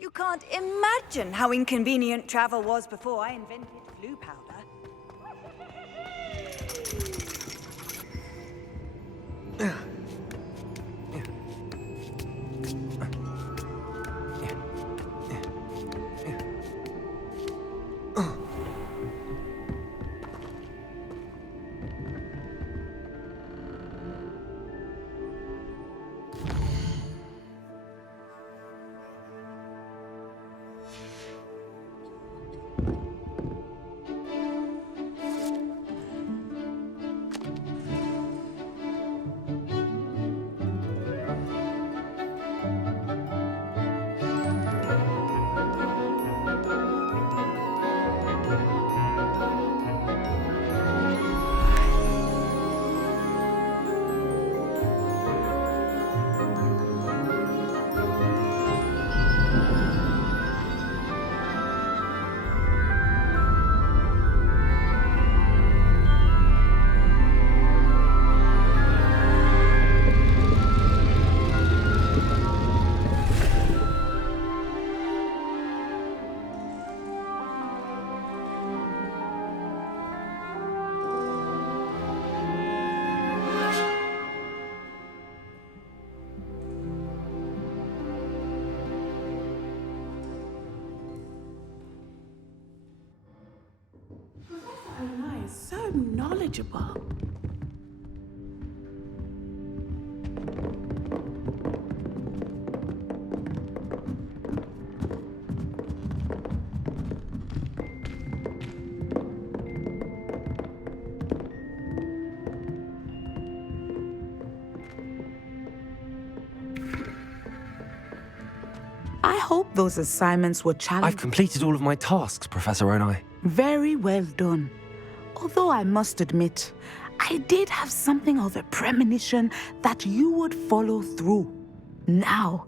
You can't imagine how inconvenient travel was before I invented blue powder. So knowledgeable. I hope those assignments were challenging. I've completed all of my tasks, Professor Onai. Very well done. Although I must admit, I did have something of a premonition that you would follow through. Now,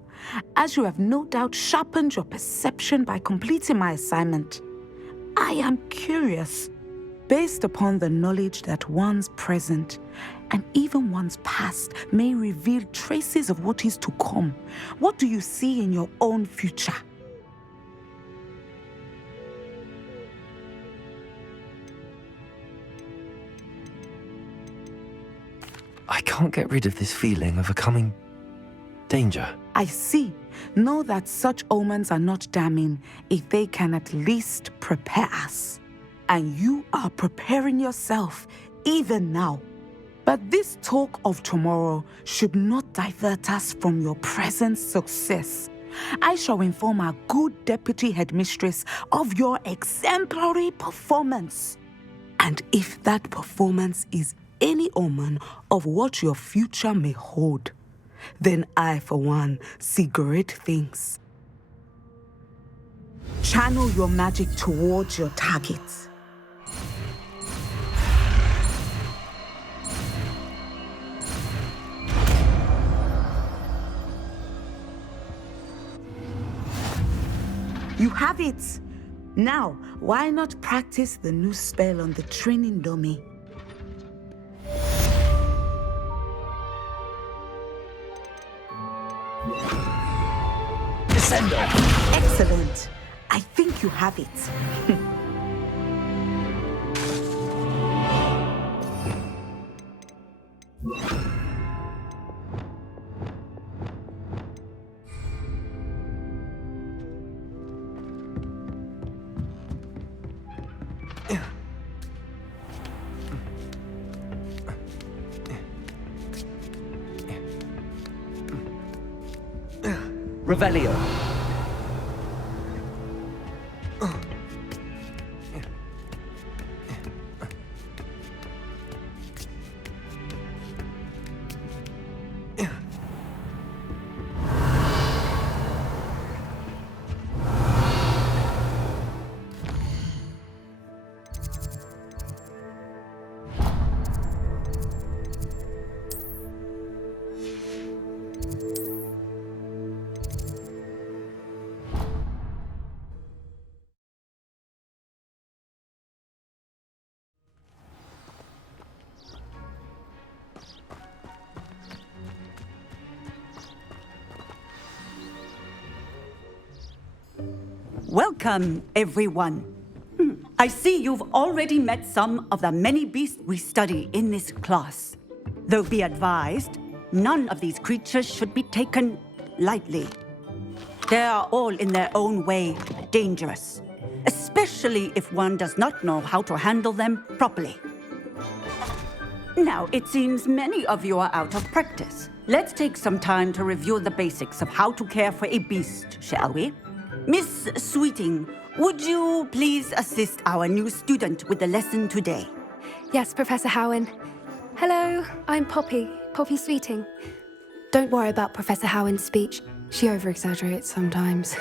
as you have no doubt sharpened your perception by completing my assignment, I am curious, based upon the knowledge that one's present and even one's past may reveal traces of what is to come. What do you see in your own future? I can't get rid of this feeling of a coming danger. I see. Know that such omens are not damning if they can at least prepare us. And you are preparing yourself even now. But this talk of tomorrow should not divert us from your present success. I shall inform our good deputy headmistress of your exemplary performance. And if that performance is any omen of what your future may hold, then I, for one, see great things. Channel your magic towards your target. You have it! Now, why not practice the new spell on the training dummy? Descendo! Excellent. I think you have it. Revelio. Welcome, everyone. I see you've already met some of the many beasts we study in this class. Though be advised, none of these creatures should be taken lightly. They are all in their own way dangerous, especially if one does not know how to handle them properly. Now, it seems many of you are out of practice. Let's take some time to review the basics of how to care for a beast, shall we? Miss Sweeting, would you please assist our new student with the lesson today? Yes, Professor Howen. Hello, I'm Poppy Sweeting. Don't worry about Professor Howen's speech. She over-exaggerates sometimes.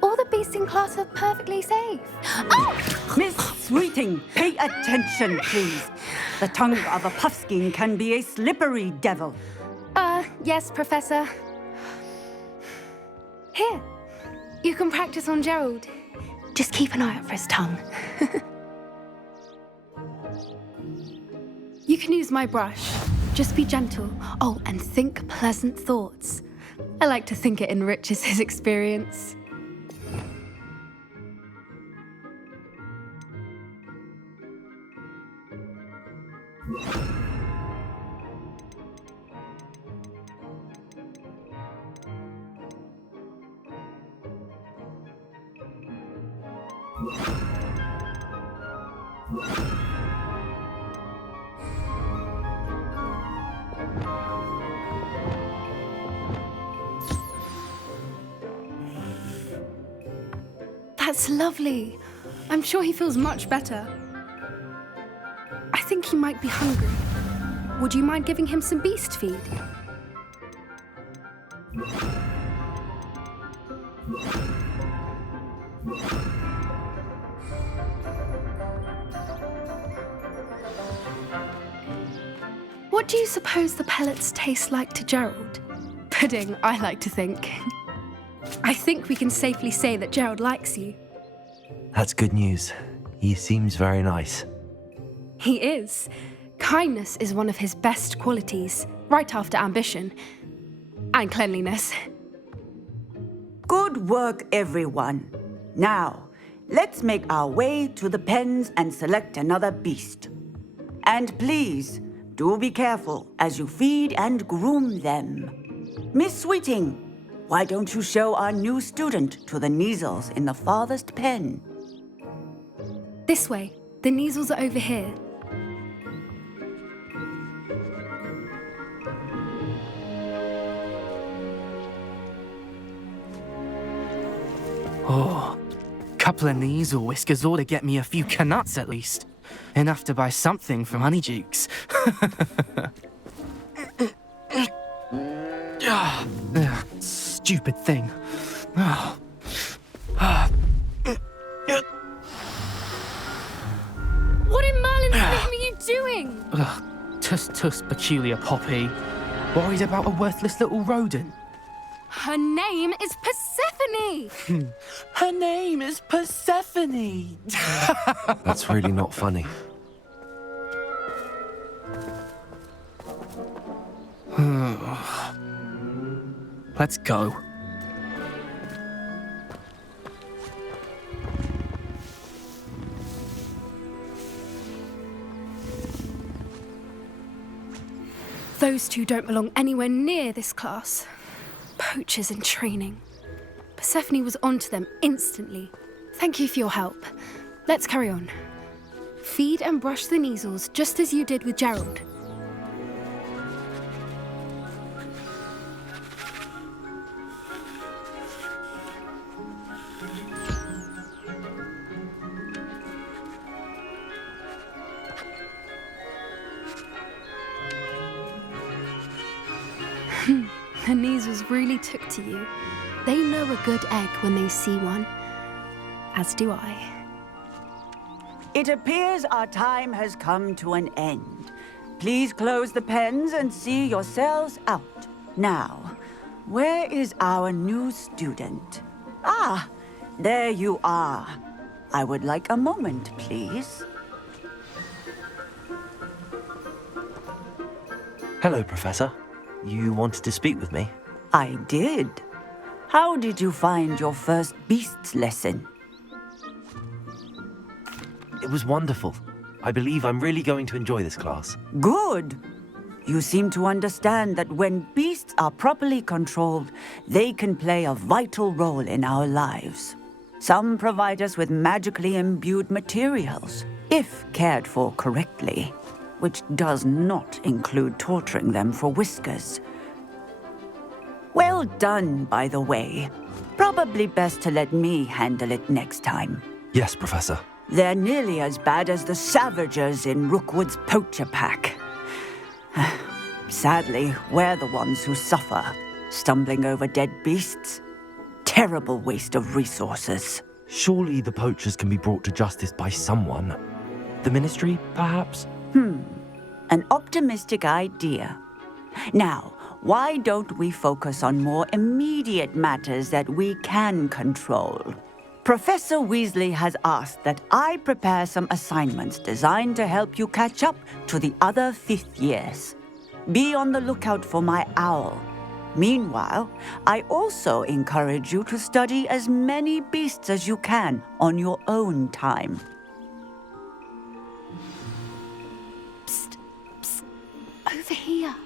All the beasts in class are perfectly safe. Oh! Miss Sweeting, pay attention, please. The tongue of a puffskein can be a slippery devil. Yes, Professor. Here, you can practice on Gerald. Just keep an eye out for his tongue. You can use my brush. Just be gentle. Oh, and think pleasant thoughts. I like to think it enriches his experience. That's lovely. I'm sure he feels much better. I think he might be hungry. Would you mind giving him some beast feed? What do you suppose the pellets taste like to Gerald? Pudding, I like to think. I think we can safely say that Gerald likes you. That's good news. He seems very nice. He is. Kindness is one of his best qualities, right after ambition. And cleanliness. Good work, everyone. Now, let's make our way to the pens and select another beast. And please, do be careful as you feed and groom them. Miss Sweeting, why don't you show our new student to the Neasels in the farthest pen? This way. The Neasels are over here. Oh, couple of Neasel whiskers ought to get me a few canuts at least. Enough to buy something from Honeydukes. Stupid thing. What in Merlin's name are you doing? Tuss, peculiar Poppy. Worried about a worthless little rodent. Her name is Persephone! Her name is Persephone! That's really not funny. Let's go. Those two don't belong anywhere near this class. Poachers in training. Persephone was onto them instantly. Thank you for your help. Let's carry on. Feed and brush the Neasels just as you did with Gerald. The Neasels really took to you. They know a good egg when they see one. As do I. It appears our time has come to an end. Please close the pens and see yourselves out. Now, where is our new student? Ah, there you are. I would like a moment, please. Hello, Professor. You wanted to speak with me? I did. How did you find your first beasts lesson? It was wonderful. I believe I'm really going to enjoy this class. Good. You seem to understand that when beasts are properly controlled, they can play a vital role in our lives. Some provide us with magically imbued materials, if cared for correctly, which does not include torturing them for whiskers. Well done, by the way. Probably best to let me handle it next time. Yes, Professor. They're nearly as bad as the Savagers in Rookwood's poacher pack. Sadly, we're the ones who suffer, stumbling over dead beasts. Terrible waste of resources. Surely the poachers can be brought to justice by someone. The Ministry, perhaps? An optimistic idea. Now, why don't we focus on more immediate matters that we can control? Professor Weasley has asked that I prepare some assignments designed to help you catch up to the other fifth years. Be on the lookout for my owl. Meanwhile, I also encourage you to study as many beasts as you can on your own time. Psst, psst, over here.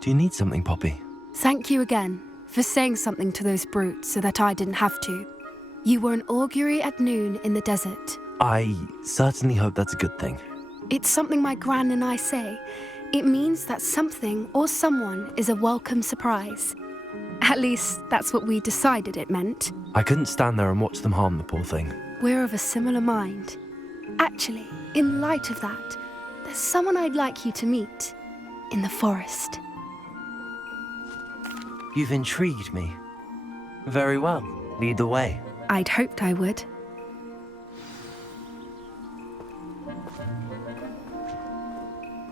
Do you need something, Poppy? Thank you again for saying something to those brutes so that I didn't have to. You were an augury at noon in the desert. I certainly hope that's a good thing. It's something my gran and I say. It means that something or someone is a welcome surprise. At least, that's what we decided it meant. I couldn't stand there and watch them harm the poor thing. We're of a similar mind. Actually, in light of that, there's someone I'd like you to meet. In the forest. You've intrigued me. Very well. Lead the way. I'd hoped I would.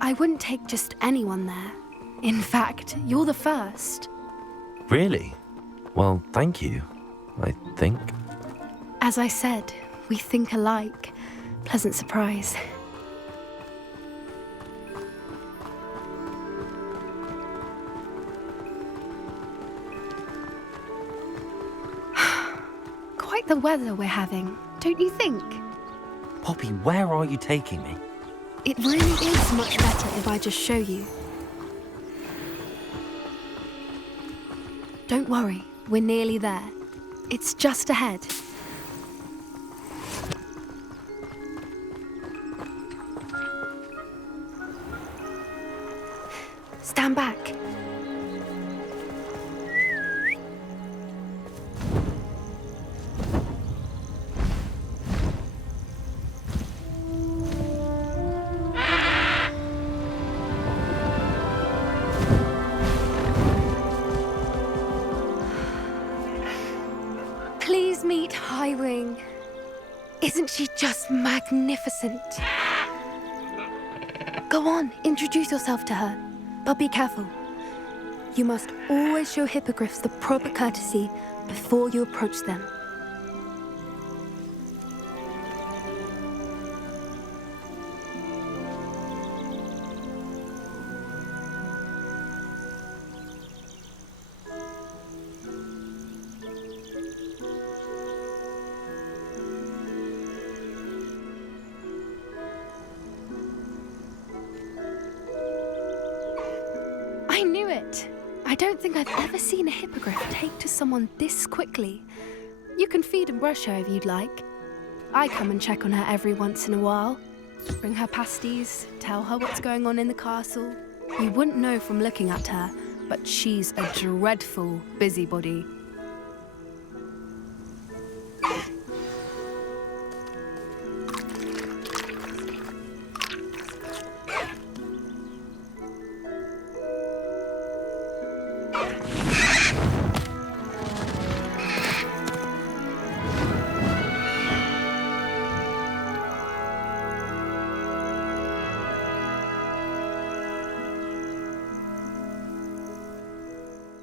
I wouldn't take just anyone there. In fact, you're the first. Really? Well, thank you, I think. As I said, we think alike. Pleasant surprise. Quite the weather we're having, don't you think? Poppy, where are you taking me? It really is much better if I just show you. Don't worry, we're nearly there. It's just ahead. Stand back. Please meet Highwing. Isn't she just magnificent? Go on, introduce yourself to her. But be careful. You must always show hippogriffs the proper courtesy before you approach them. I knew it! I don't think I've ever seen a hippogriff take to someone this quickly. You can feed and brush her if you'd like. I come and check on her every once in a while. Bring her pasties, tell her what's going on in the castle. You wouldn't know from looking at her, but she's a dreadful busybody.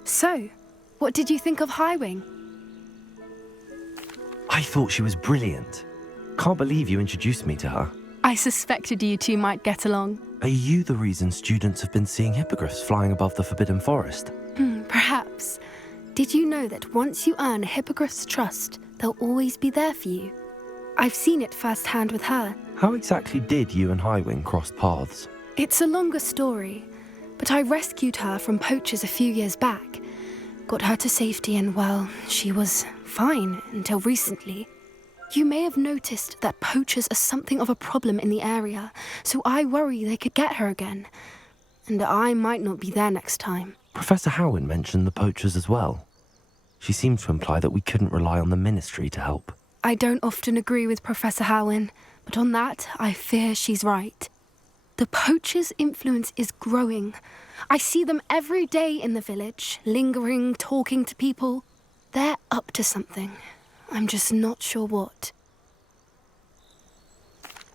So, what did you think of Highwing? I thought she was brilliant. Can't believe you introduced me to her. I suspected you two might get along. Are you the reason students have been seeing hippogriffs flying above the Forbidden Forest? Perhaps. Did you know that once you earn a hippogriff's trust, they'll always be there for you? I've seen it firsthand with her. How exactly did you and Highwing cross paths? It's a longer story, but I rescued her from poachers a few years back. Got her to safety and, well, she was fine until recently. You may have noticed that poachers are something of a problem in the area, so I worry they could get her again. And I might not be there next time. Professor Howin mentioned the poachers as well. She seemed to imply that we couldn't rely on the Ministry to help. I don't often agree with Professor Howin, but on that, I fear she's right. The poachers' influence is growing. I see them every day in the village, lingering, talking to people. They're up to something. I'm just not sure what.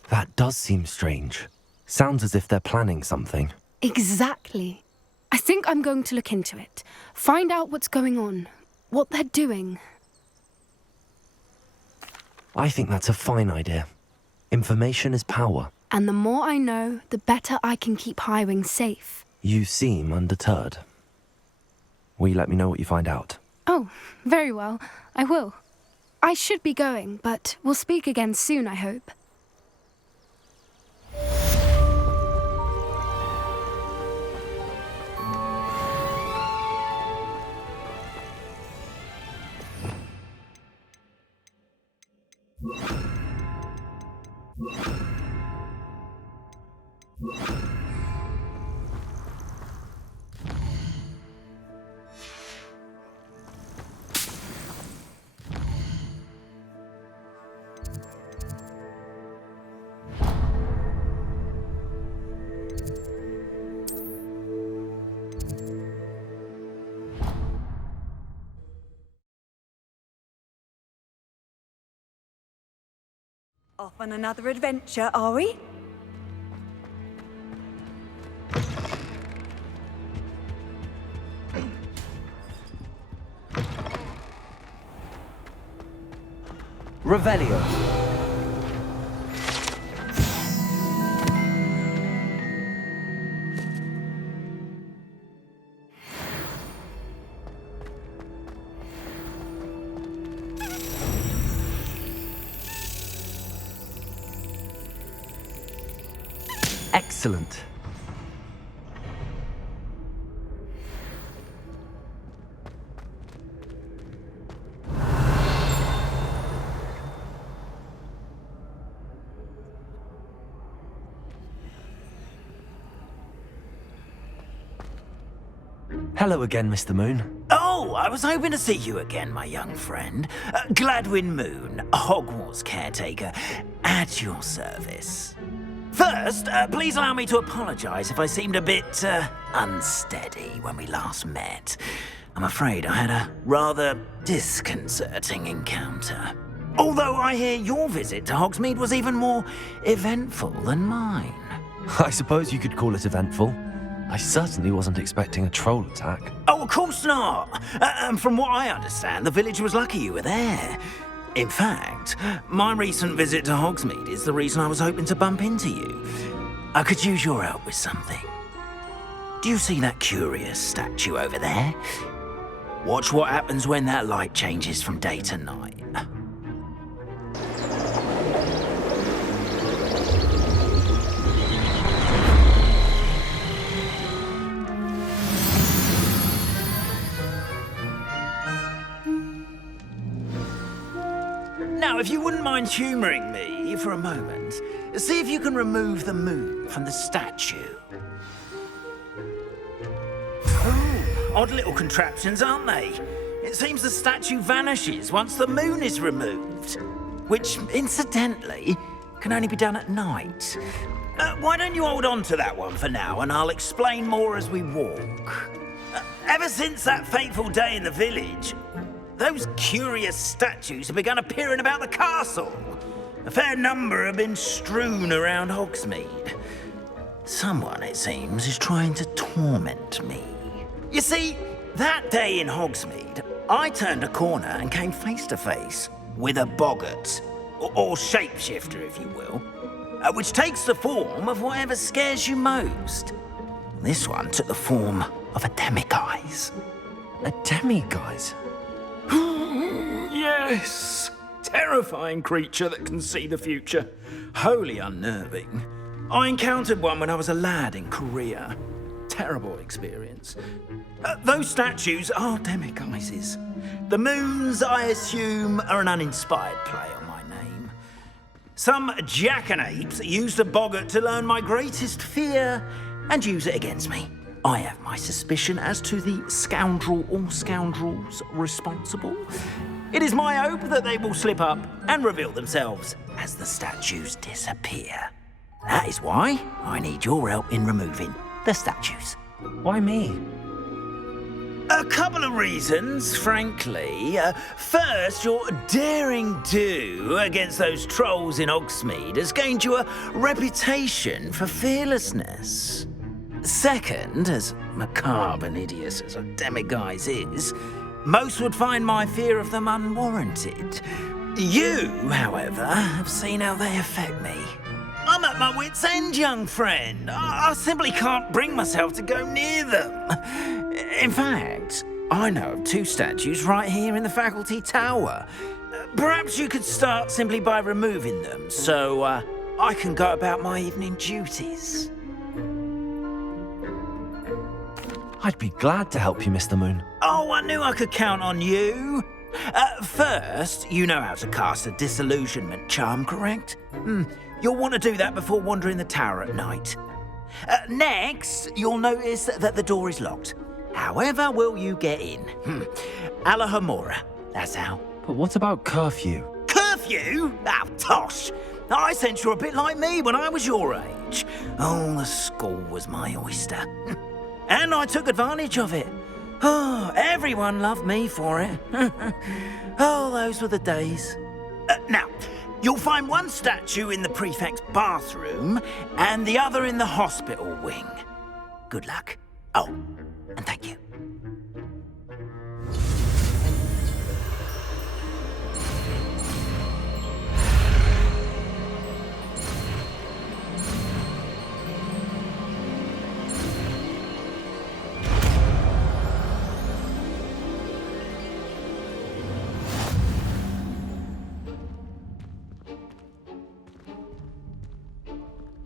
That does seem strange. Sounds as if they're planning something. Exactly. I think I'm going to look into it. Find out what's going on, what they're doing. I think that's a fine idea. Information is power. And the more I know, the better I can keep Highwing safe. You seem undeterred. Will you let me know what you find out? Oh, very well. I will. I should be going, but we'll speak again soon, I hope. Off on another adventure, are we? Revelio. Excellent. Hello again, Mr. Moon. Oh, I was hoping to see you again, my young friend. Gladwin Moon, Hogwarts caretaker, at your service. First, please allow me to apologise if I seemed a bit, unsteady when we last met. I'm afraid I had a rather disconcerting encounter. Although I hear your visit to Hogsmeade was even more eventful than mine. I suppose you could call it eventful. I certainly wasn't expecting a troll attack. Oh, of course not! And from what I understand, the village was lucky you were there. In fact, my recent visit to Hogsmeade is the reason I was hoping to bump into you. I could use your help with something. Do you see that curious statue over there? Watch what happens when that light changes from day to night. Now, if you wouldn't mind humouring me for a moment, see if you can remove the moon from the statue. Oh, odd little contraptions, aren't they? It seems the statue vanishes once the moon is removed, which, incidentally, can only be done at night. Why don't you hold on to that one for now, and I'll explain more as we walk. Ever since that fateful day in the village, those curious statues have begun appearing about the castle. A fair number have been strewn around Hogsmeade. Someone, it seems, is trying to torment me. You see, that day in Hogsmeade, I turned a corner and came face to face with a boggart, or shapeshifter, if you will. which takes the form of whatever scares you most. This one took the form of a demiguise. A demiguise? Yes! Terrifying creature that can see the future. Wholly unnerving. I encountered one when I was a lad in Korea. Terrible experience. Those statues are demiguises. The moons, I assume, are an uninspired play on my name. Some jackanapes used a boggart to learn my greatest fear and use it against me. I have my suspicion as to the scoundrel or scoundrels responsible. It is my hope that they will slip up and reveal themselves as the statues disappear. That is why I need your help in removing the statues. Why me? A couple of reasons, frankly. First, your daring do against those trolls in Hogsmeade has gained you a reputation for fearlessness. Second, as macabre and hideous as a demiguise is, most would find my fear of them unwarranted. You, however, have seen how they affect me. I'm at my wit's end, young friend. I simply can't bring myself to go near them. In fact, I know of 2 statues right here in the faculty tower. Perhaps you could start simply by removing them, so I can go about my evening duties. I'd be glad to help you, Mr. Moon. Oh, I knew I could count on you. First, you know how to cast a disillusionment charm, correct? You'll want to do that before wandering the tower at night. Next, you'll notice that the door is locked. However will you get in? Alahomora, that's how. But what about curfew? Curfew? Oh, tosh. I sense you're a bit like me when I was your age. Oh, the school was my oyster. And I took advantage of it. Oh, everyone loved me for it. Oh, those were the days. Now, you'll find one statue in the prefect's bathroom and the other in the hospital wing. Good luck. Oh, and thank you.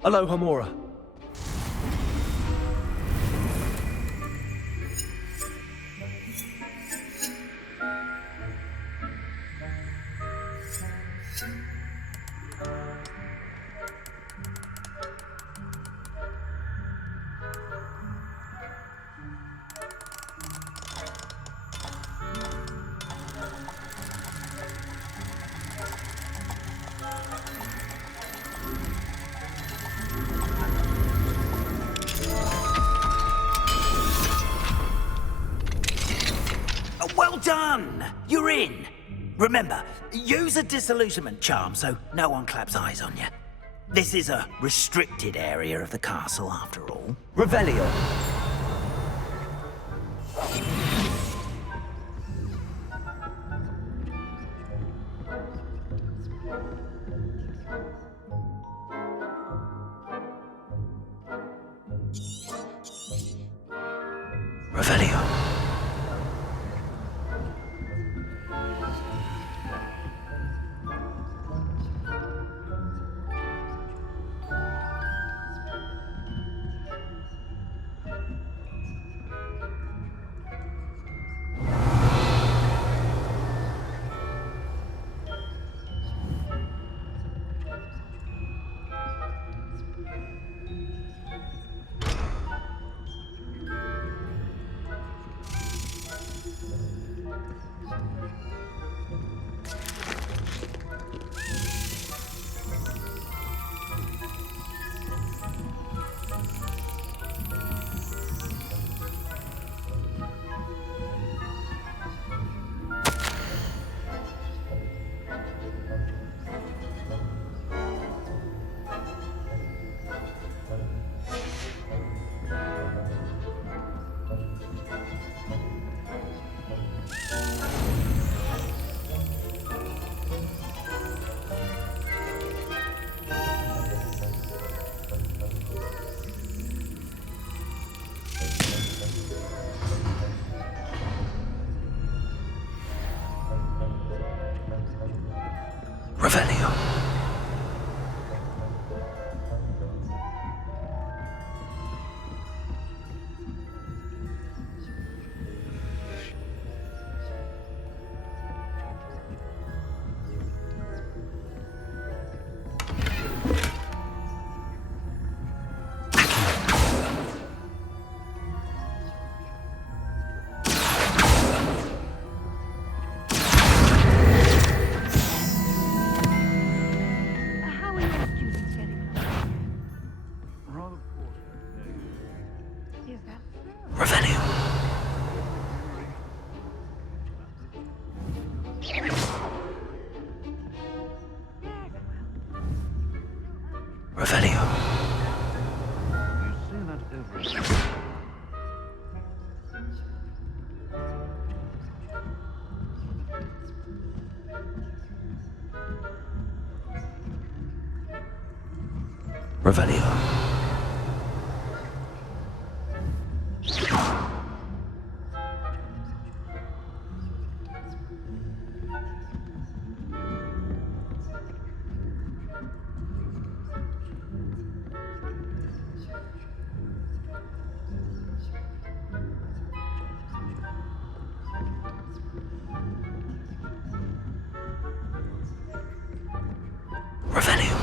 Hello, Homora. Well done! You're in. Remember, use a disillusionment charm so no one claps eyes on you. This is a restricted area of the castle, after all. Revelio. Revelio. Revelio. Revelio.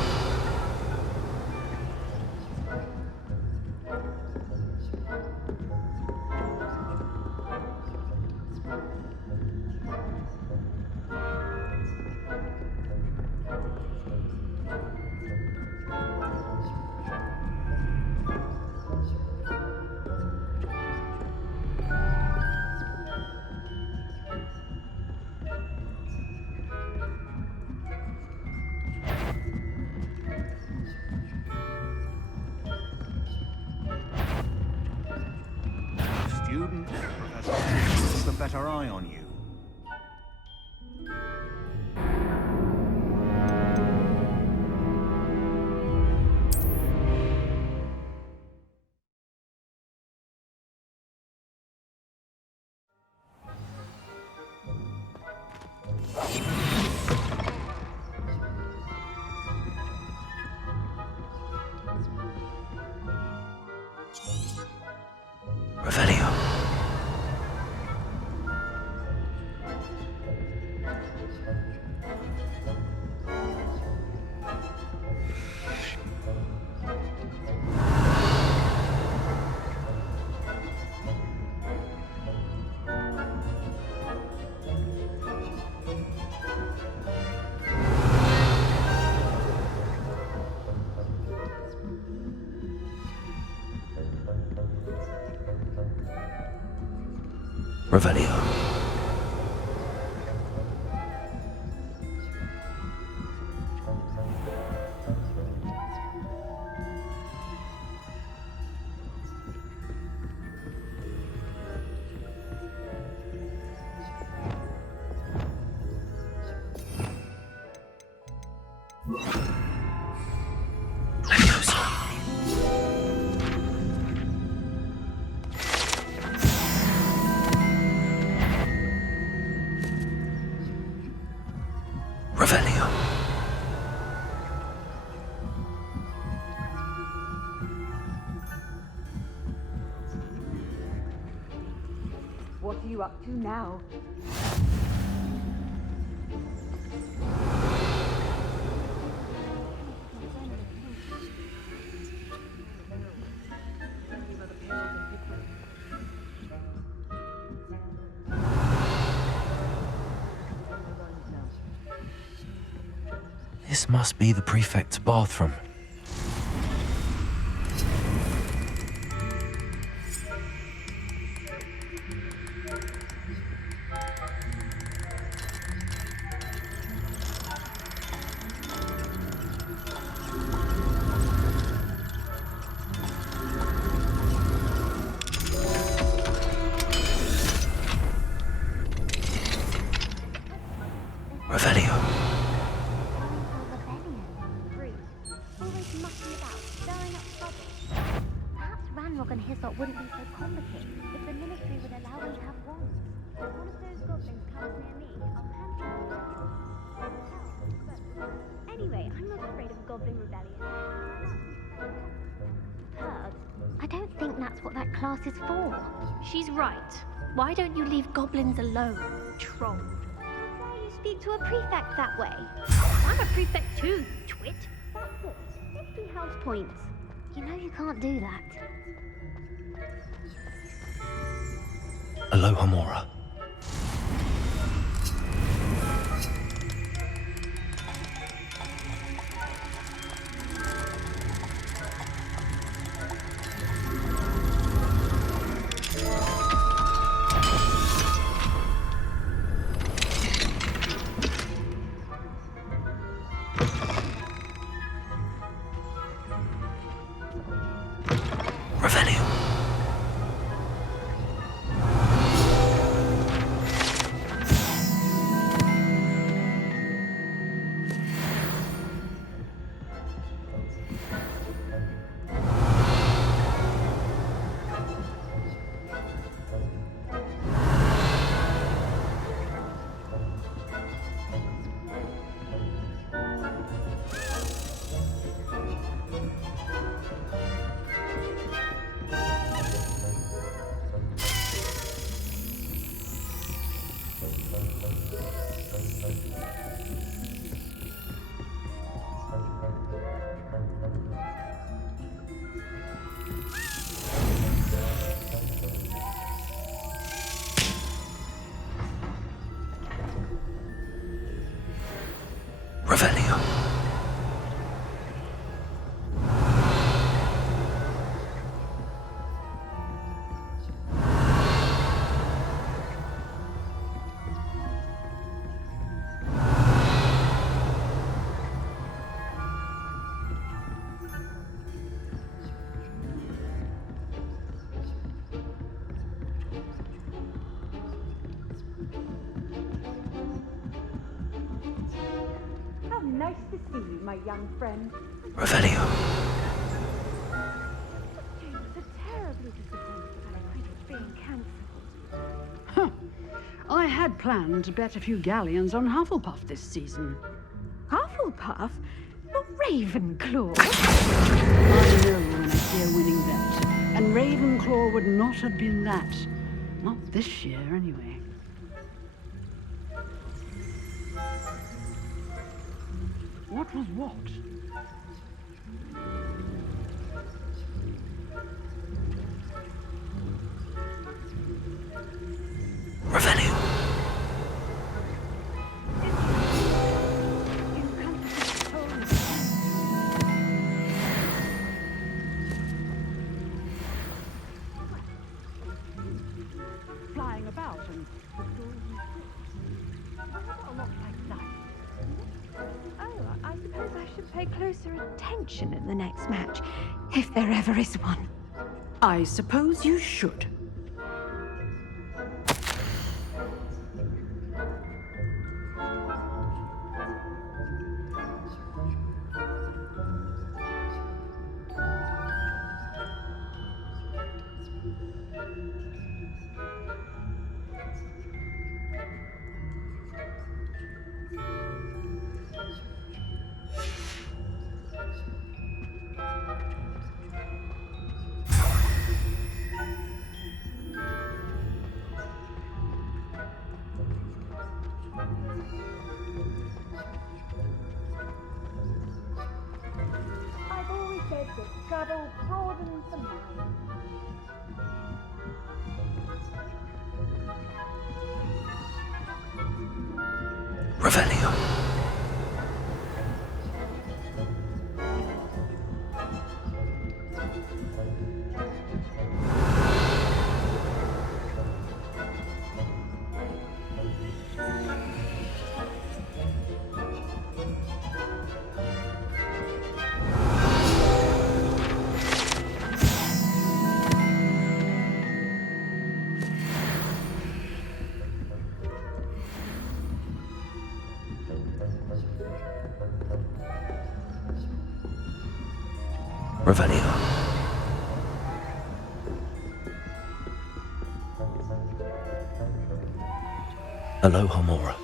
Student, Professor keeps the better eye on you. Revelio. Revelio. Leviosa. Revelio. What are you up to now? This must be the prefect's bathroom. Revelio. Perhaps Ranrock and Hislop wouldn't be so complicated if the Ministry would allow them to have wands. If one of those goblins comes near me, I'll hand them. Anyway, I'm not afraid of Goblin Rebellion. Herbs, I don't think that's what that class is for. She's right. Why don't you leave goblins alone, troll? How dare you speak to a prefect that way? I'm a prefect too, you twit. That's it. 50 house points. You know you can't do that. Aloha Mora. Revelio. my young friend. Revelio. James are terribly disappointed about cricket being cancelled. Huh. I had planned to bet a few galleons on Hufflepuff this season. Hufflepuff? The Ravenclaw? I know when I see a winning bet, and Ravenclaw would not have been that. Not this year, anyway. What was what? Revelio. Flying about and a lot like that. Oh, I suppose I should pay closer attention in the next match, if there ever is one. I suppose you should. I've always said that travel broadens the mind. Revelio. Revelio. Aloha Mora.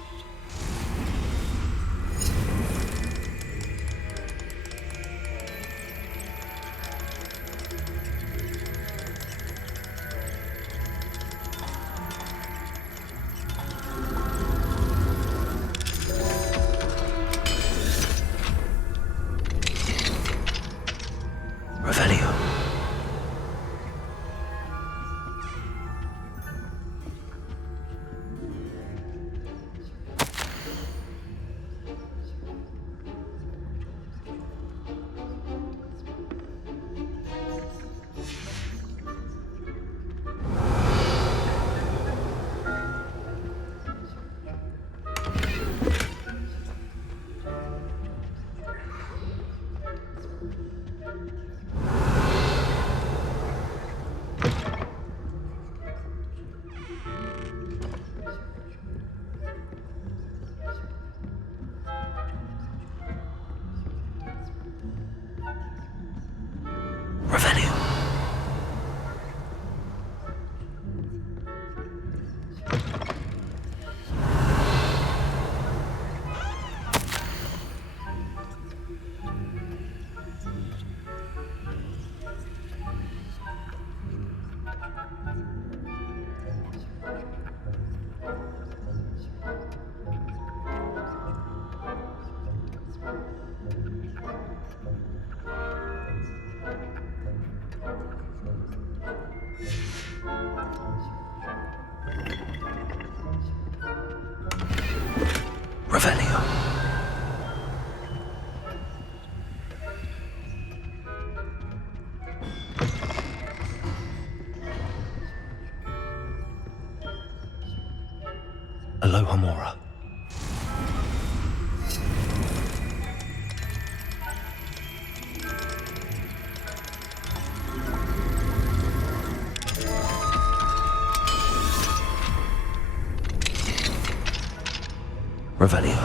Revelio. Revelio. Revelio. Aloha Mora. Revelio.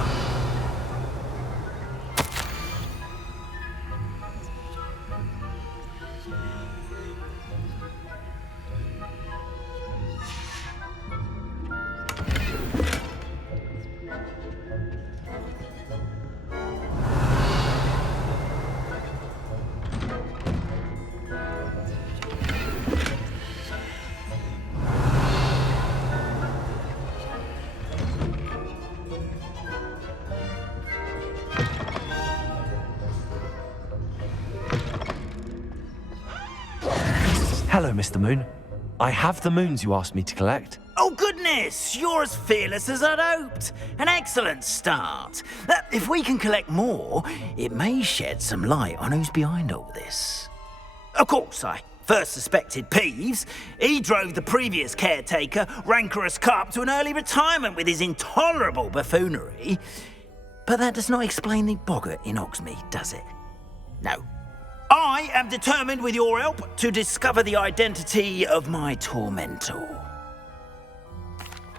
Hello, Mr. Moon. I have the moons you asked me to collect. Oh, goodness! You're as fearless as I'd hoped. An excellent start. If we can collect more, it may shed some light on who's behind all this. Of course, I first suspected Peeves. He drove the previous caretaker, rancorous Carp, to an early retirement with his intolerable buffoonery. But that does not explain the boggart in Hogsmeade, does it? No. I am determined, with your help, to discover the identity of my tormentor.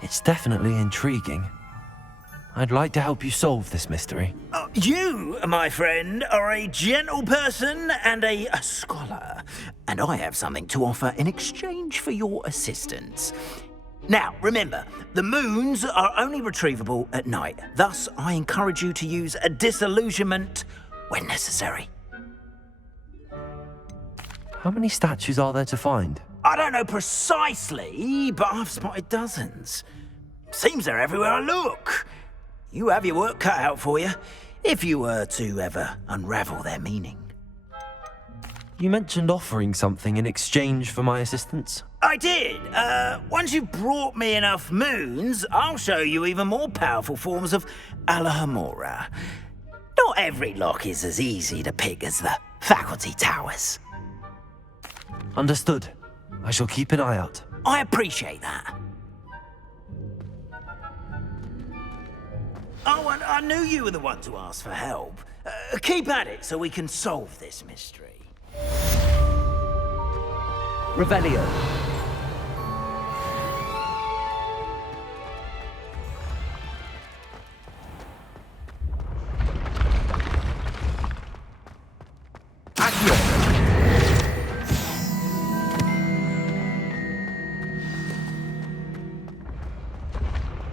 It's definitely intriguing. I'd like to help you solve this mystery. You, my friend, are a gentle person and a scholar, and I have something to offer in exchange for your assistance. Now, remember, the moons are only retrievable at night. Thus, I encourage you to use a disillusionment when necessary. How many statues are there to find? I don't know precisely, but I've spotted dozens. Seems they're everywhere I look. You have your work cut out for you, if you were to ever unravel their meaning. You mentioned offering something in exchange for my assistance? I did. Once you've brought me enough moons, I'll show you even more powerful forms of Alohomora. Not every lock is as easy to pick as the faculty towers. Understood. I shall keep an eye out. I appreciate that. Oh, and I knew you were the one to ask for help. Keep at it so we can solve this mystery. Revelio.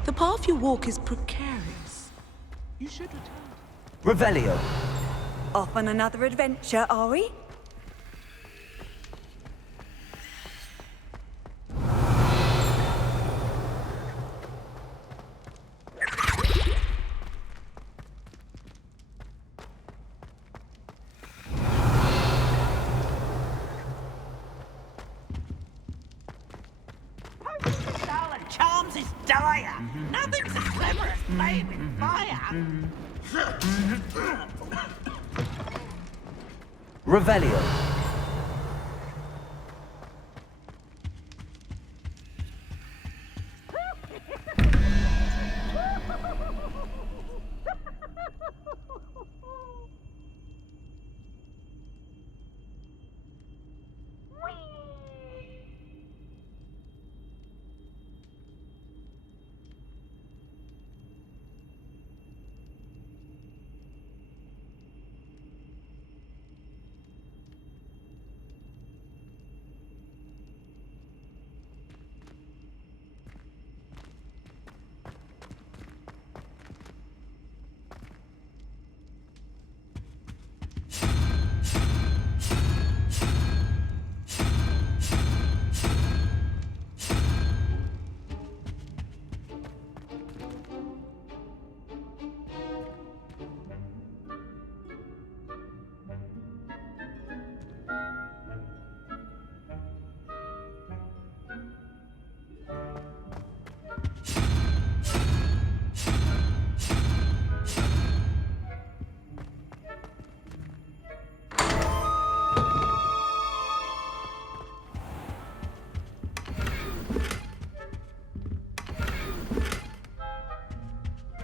The path you walk is precarious. You should return. Revelio. Off on another adventure, are we? Charms is dire. Nothing's as clever as playing with fire. Revelio.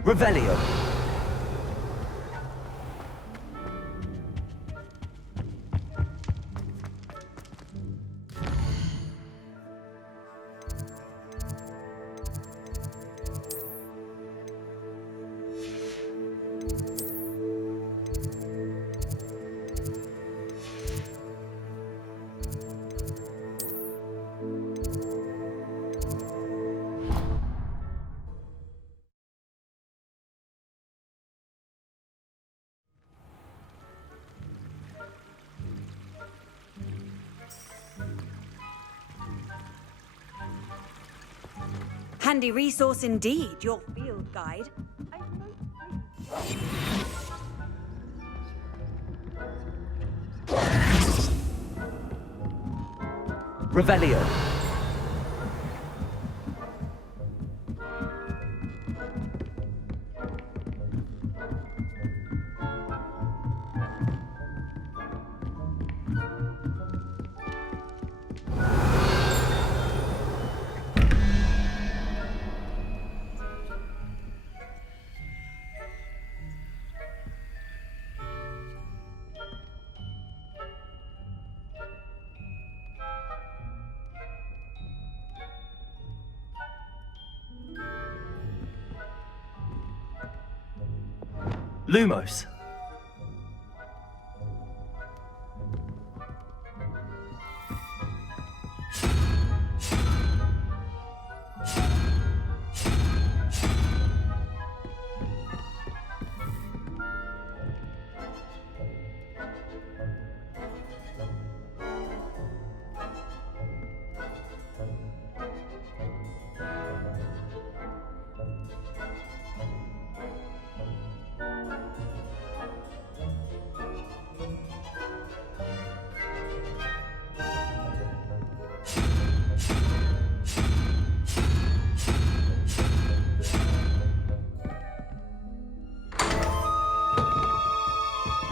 Revelio. Handy resource indeed, your field guide. Revelio. Lumos.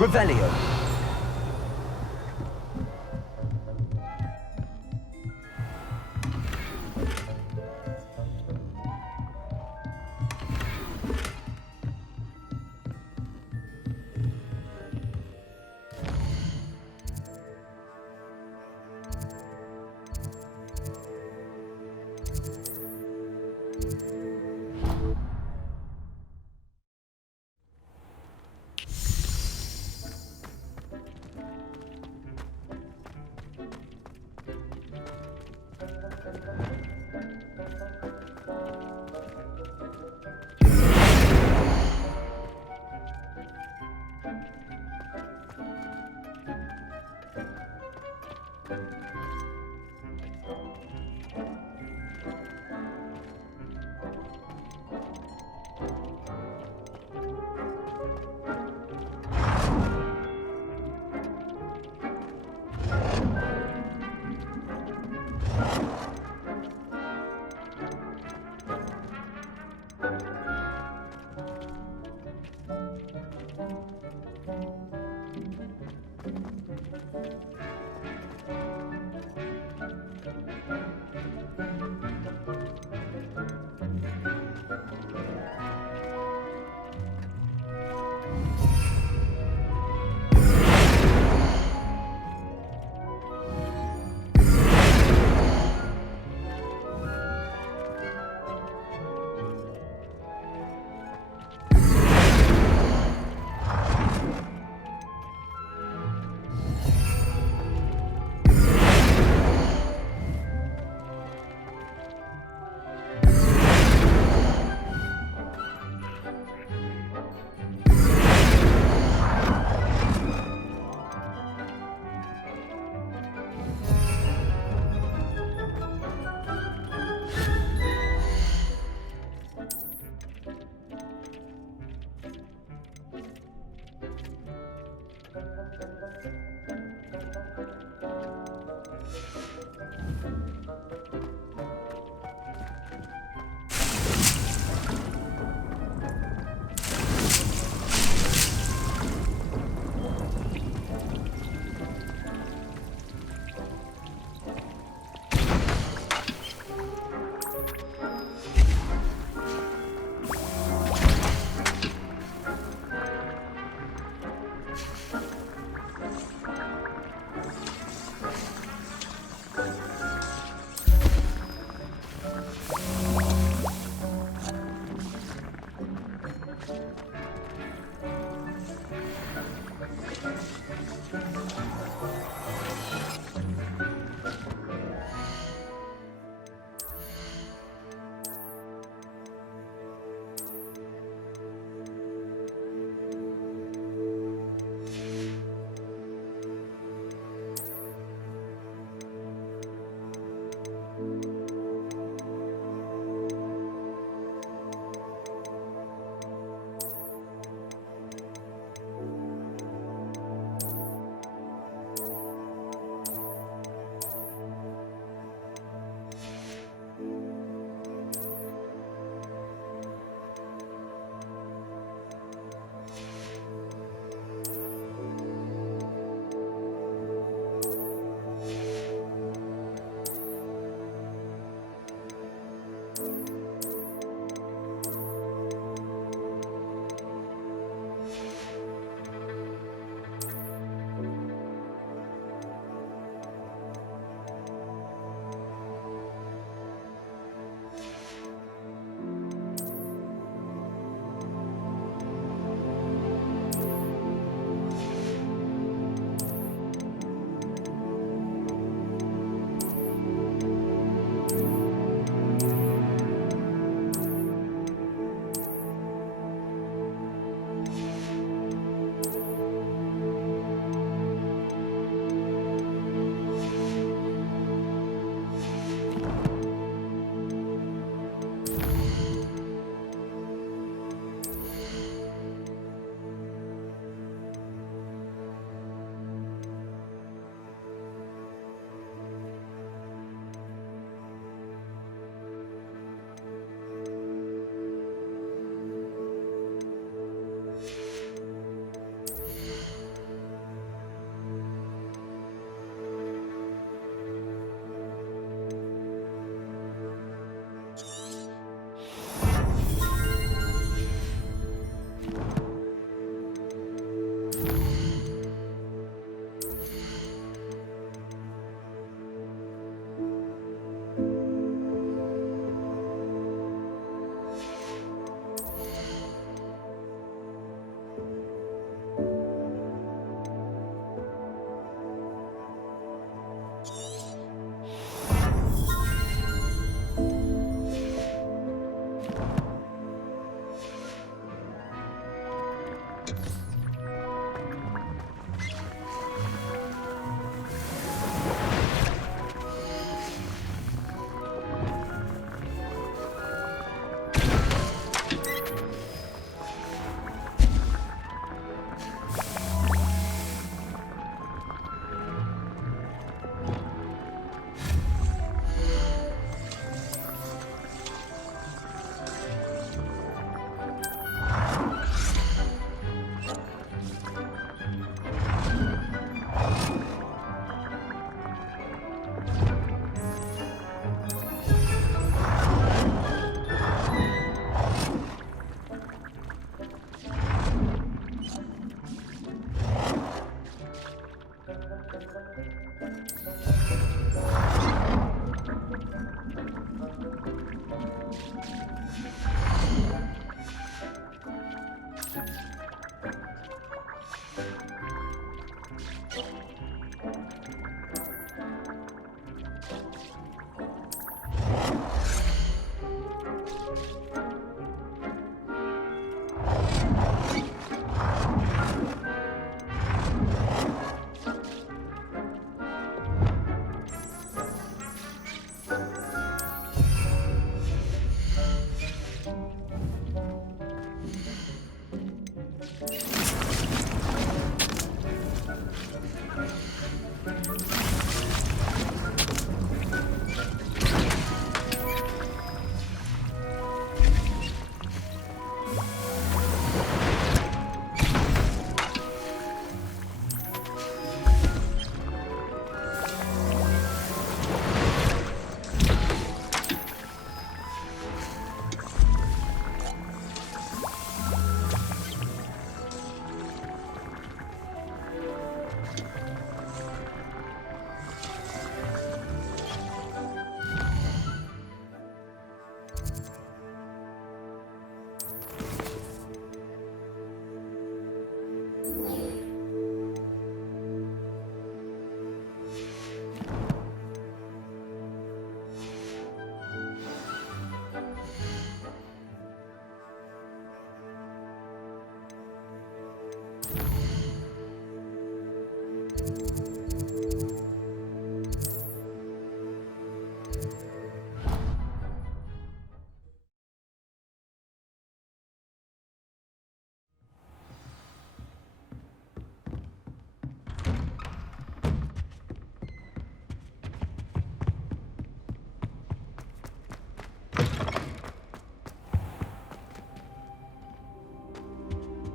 Revelio.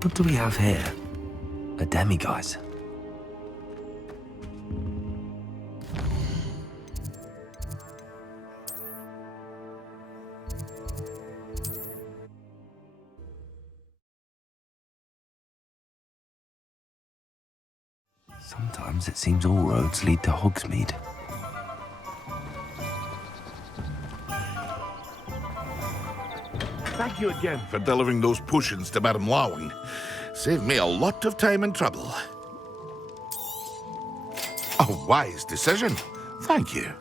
What do we have here? A demiguise. Sometimes it seems all roads lead to Hogsmeade. Thank you again for delivering those potions to Madame Lowing. Saved me a lot of time and trouble. A wise decision. Thank you.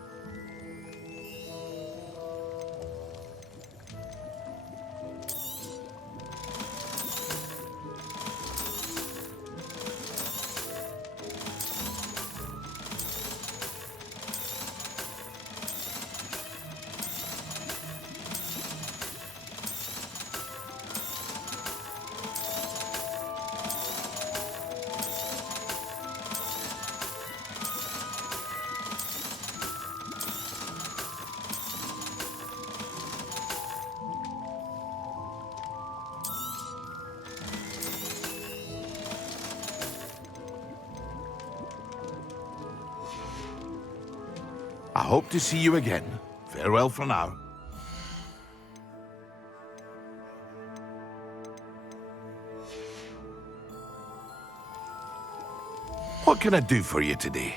I hope to see you again. Farewell for now. What can I do for you today?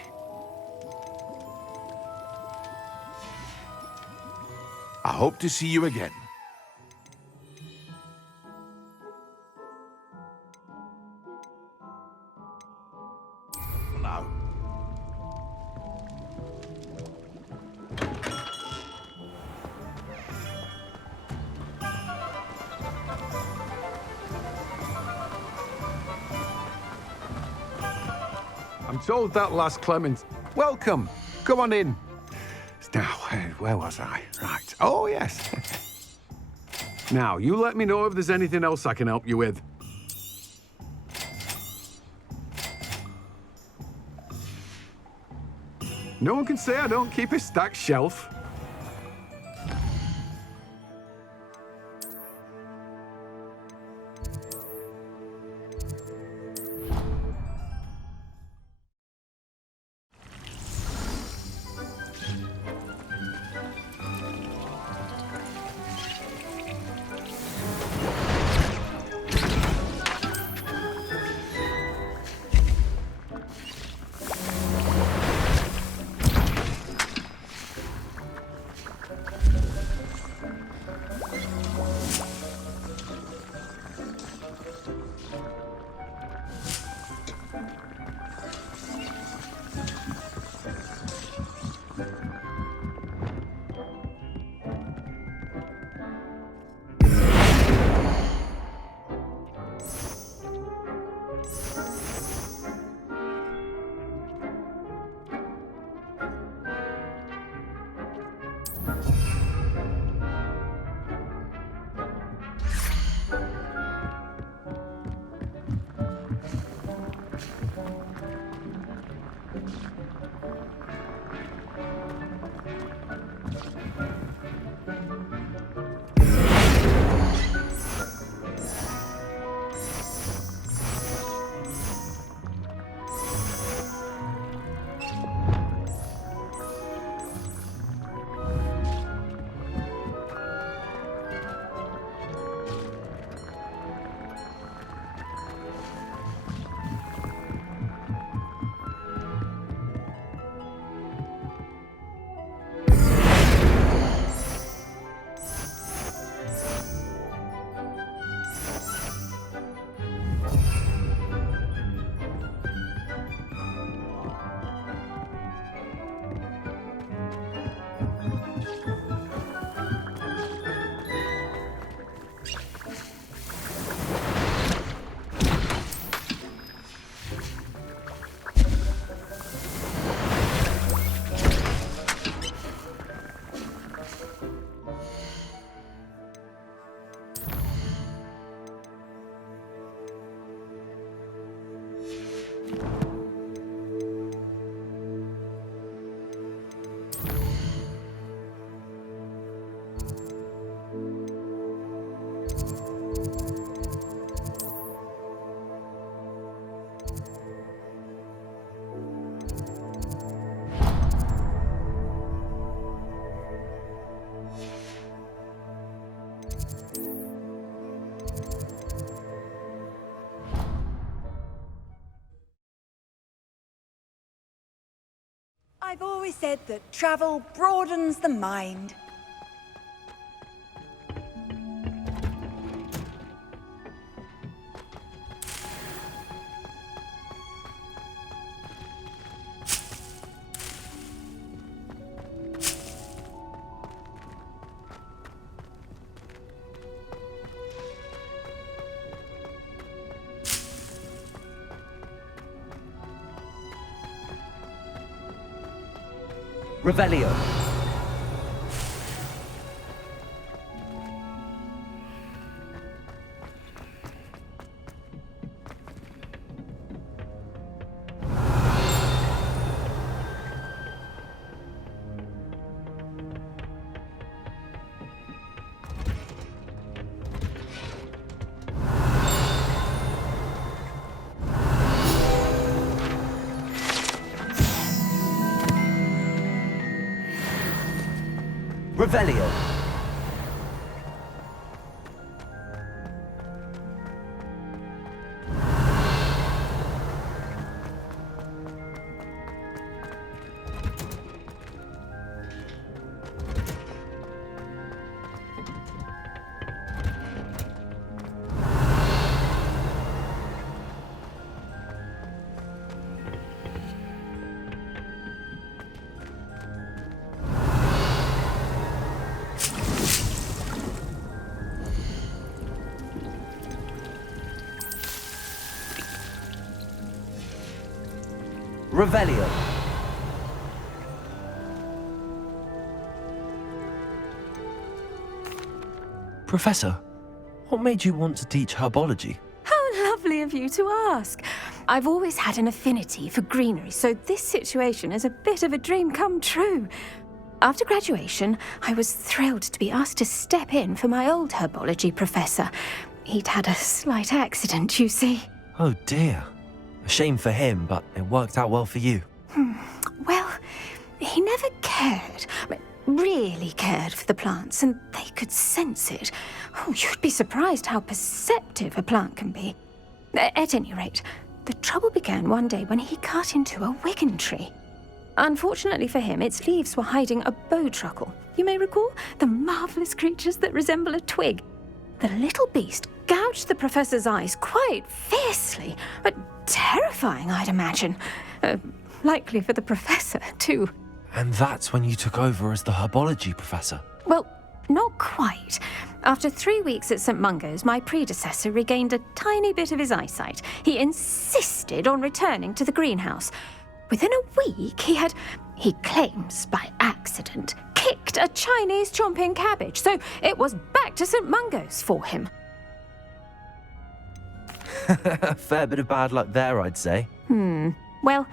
I hope to see you again. Now. I'm told that last Clement. Welcome. Come on in. Now, where was I? Right. Oh, yes. Now, you let me know if there's anything else I can help you with. No one can say I don't keep a stacked shelf. I've always said that travel broadens the mind. Revelio. Revelio. Revelio. Professor, what made you want to teach herbology? How lovely of you to ask. I've always had an affinity for greenery, so this situation is a bit of a dream come true. After graduation, I was thrilled to be asked to step in for my old herbology professor. He'd had a slight accident, you see. Oh dear. A shame for him, but it worked out well for you. Well, he never really cared for the plants, and they could sense it. Oh, you'd be surprised how perceptive a plant can be. At any rate, the trouble began one day when he cut into a wigan tree. Unfortunately for him, its leaves were hiding a bowtruckle. You may recall the marvellous creatures that resemble a twig. The little beast gouged the professor's eyes quite fiercely. Terrifying, I'd imagine. Likely for the professor, too. And that's when you took over as the herbology professor? Well, not quite. After 3 weeks at St. Mungo's, my predecessor regained a tiny bit of his eyesight. He insisted on returning to the greenhouse. Within a week, he claims by accident, kicked a Chinese chomping cabbage, so it was back to St. Mungo's for him. A fair bit of bad luck there, I'd say. Well,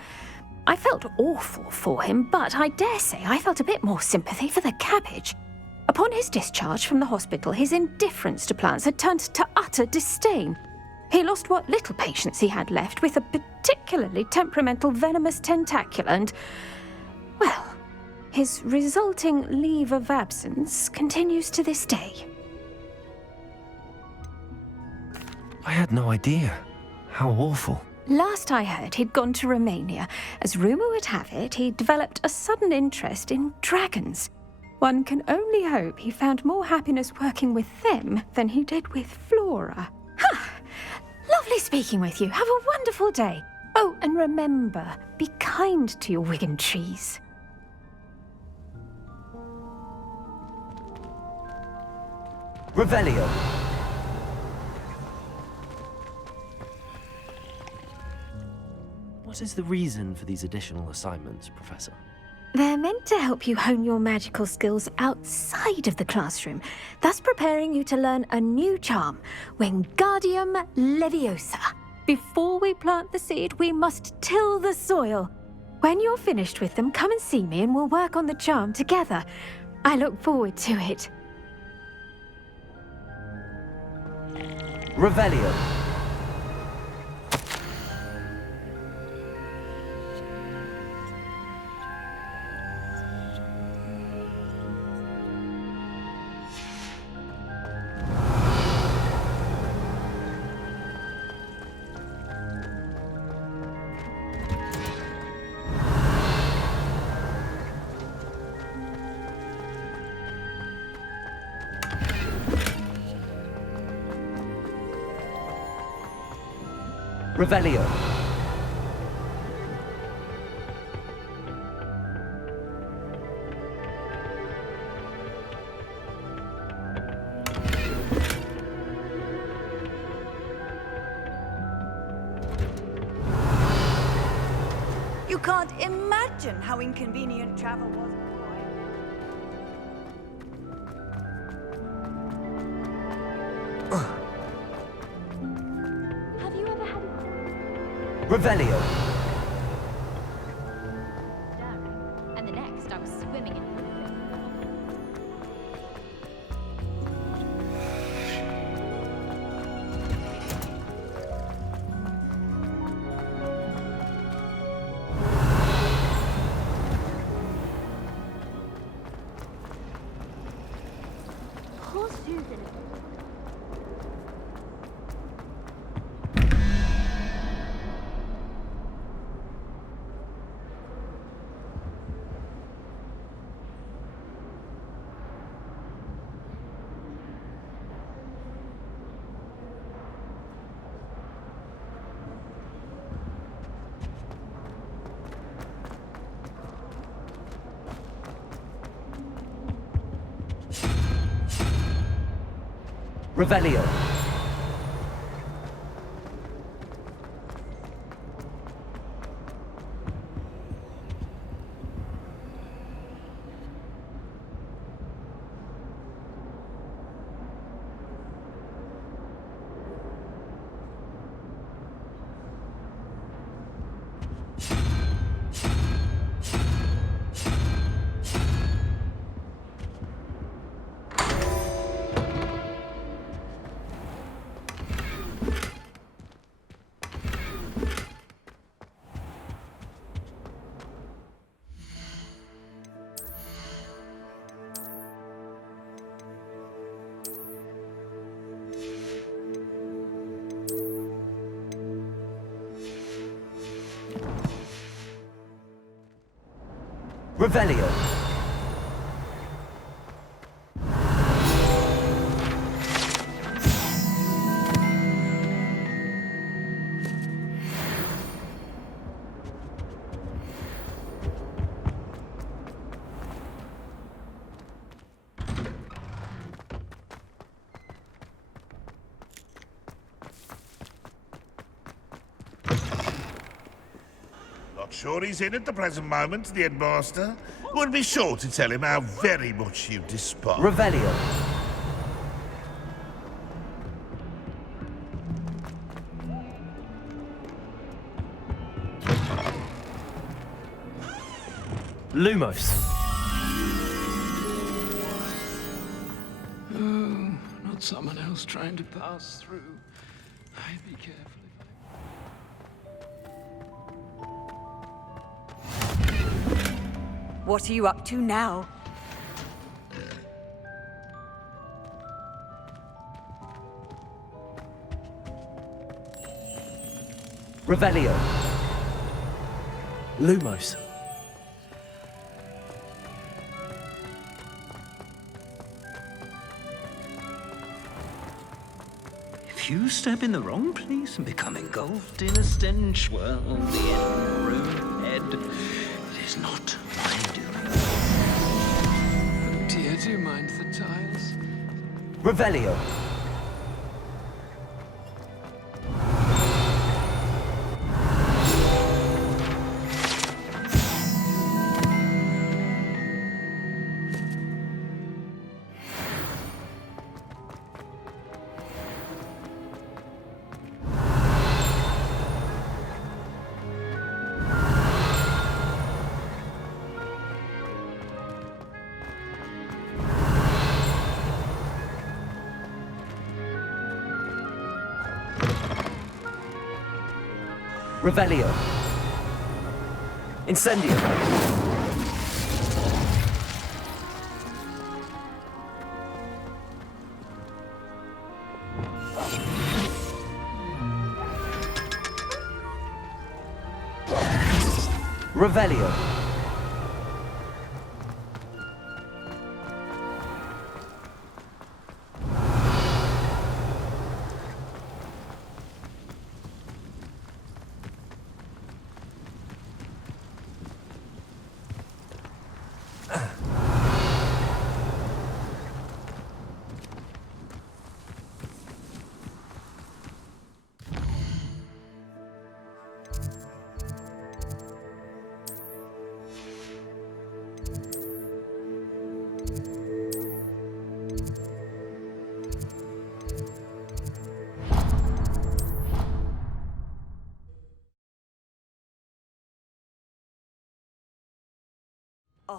I felt awful for him, but I dare say I felt a bit more sympathy for the cabbage. Upon his discharge from the hospital, his indifference to plants had turned to utter disdain. He lost what little patience he had left with a particularly temperamental venomous tentacula and, well, his resulting leave of absence continues to this day. I had no idea. How awful. Last I heard, he'd gone to Romania. As rumour would have it, he'd developed a sudden interest in dragons. One can only hope he found more happiness working with them than he did with Flora. Lovely speaking with you. Have a wonderful day. Oh, and remember, be kind to your wigan trees. Revelio. What is the reason for these additional assignments, Professor? They're meant to help you hone your magical skills outside of the classroom, thus preparing you to learn a new charm, Wingardium Leviosa. Before we plant the seed, we must till the soil. When you're finished with them, come and see me and we'll work on the charm together. I look forward to it. Revelio. Revelio. You can't imagine how inconvenient travel was. Have you ever had a... Revelio. And the next, I was swimming in horseshoes in it. Revelio. Revelio. Not sure he's in at the present moment, the headmaster. Would be sure to tell him how very much you despise. Revelio. Lumos. Oh, not someone else trying to pass through. I'd be careful. What are you up to now? Revelio. Lumos. If you step in the wrong place and become engulfed in a stench, well, the end room head. It is not my doing. Oh dear, do you mind the tiles? Revelio. Revelio. Incendio. Revelio.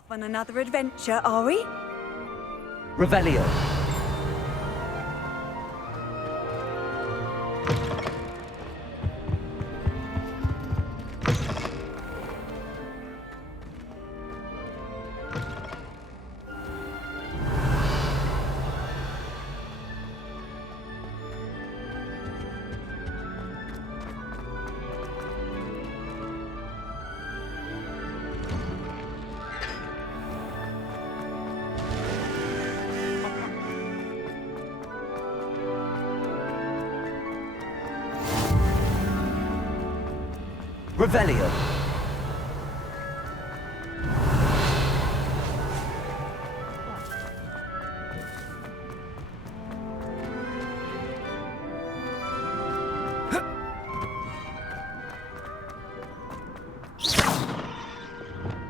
Off on another adventure, are we? Revelio. Revelio.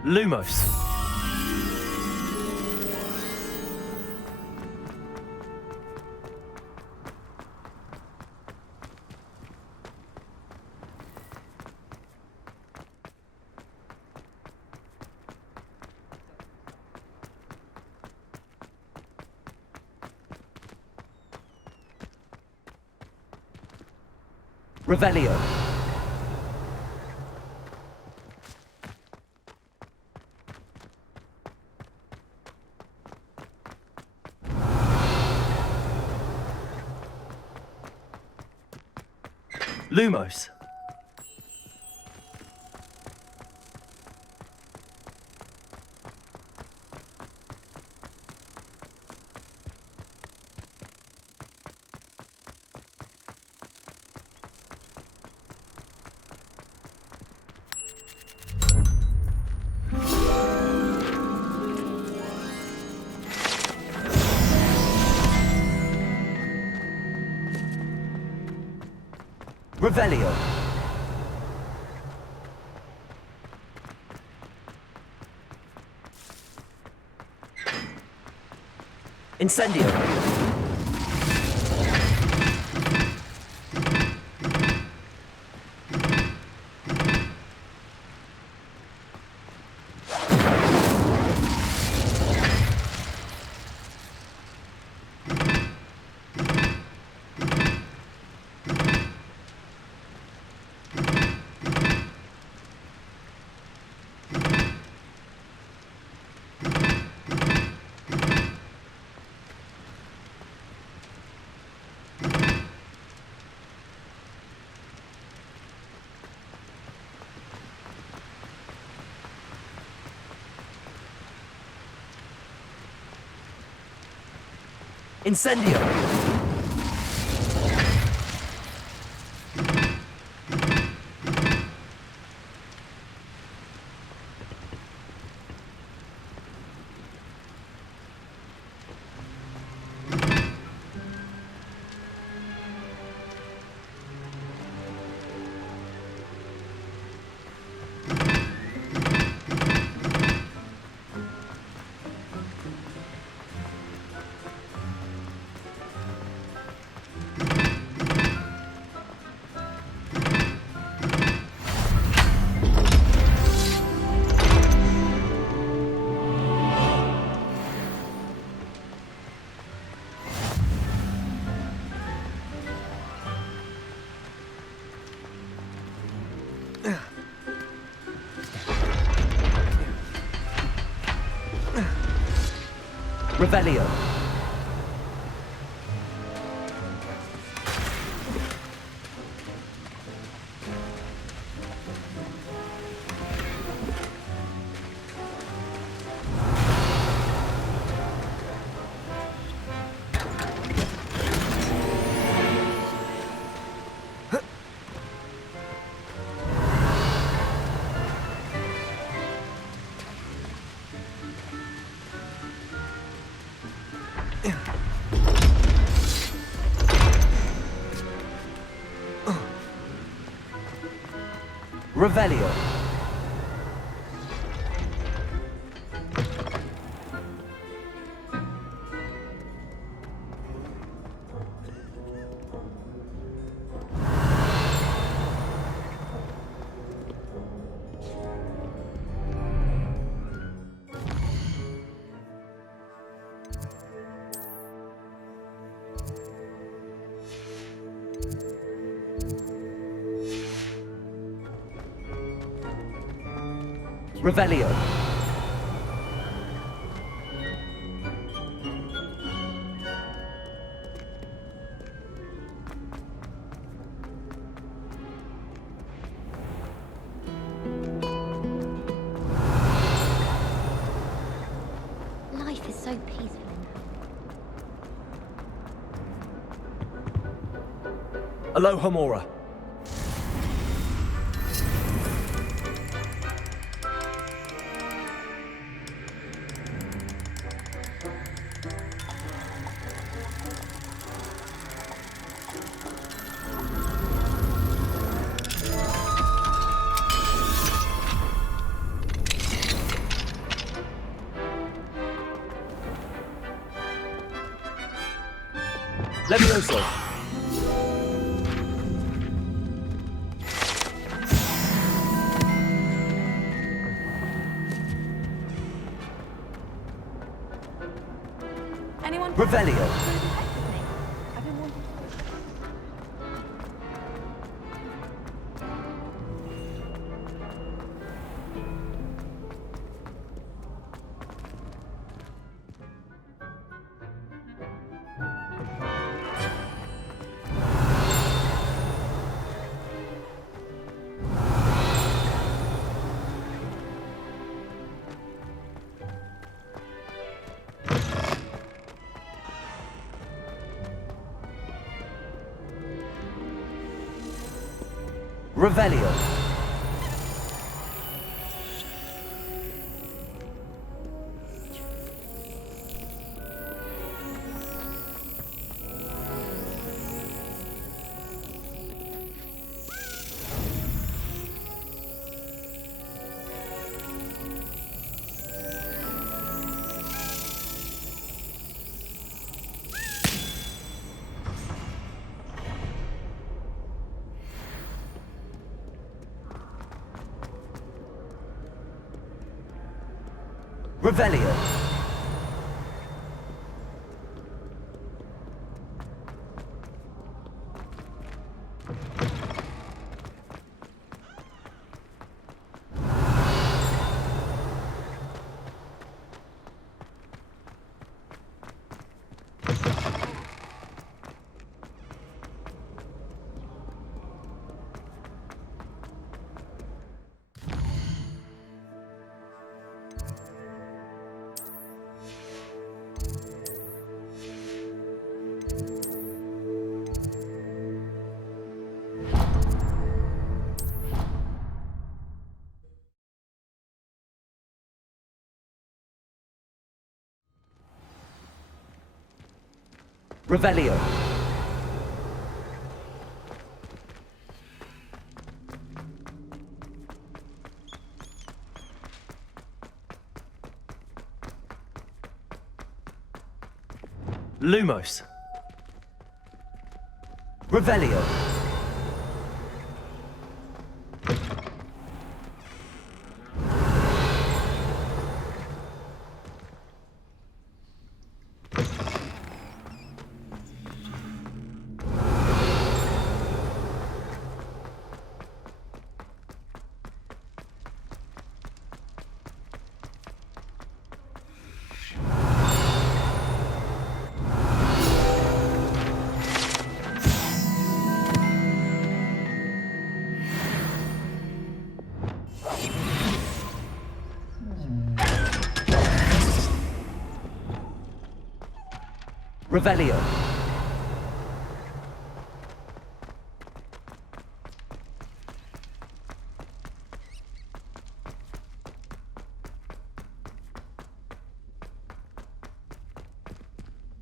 Lumos. Revelio. Lumos. Revelio. Incendio. Incendio. Revelio. Revelio. Revelio. Life is so peaceful in her. Aloha Mora. Levioso. Anyone? Revelio. Revelio. Revelio. Revelio. Lumos. Revelio. Revelio.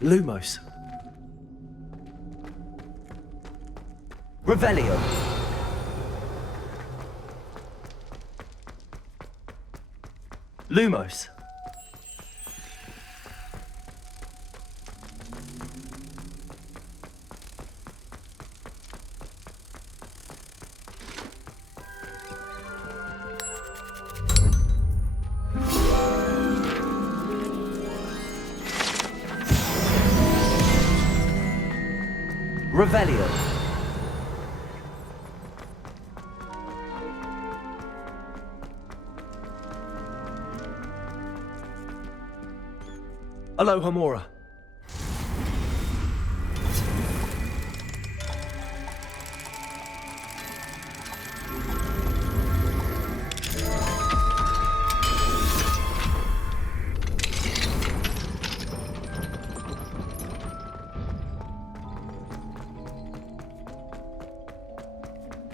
Lumos. Revelio. Lumos. Revelio. Aloha Mora.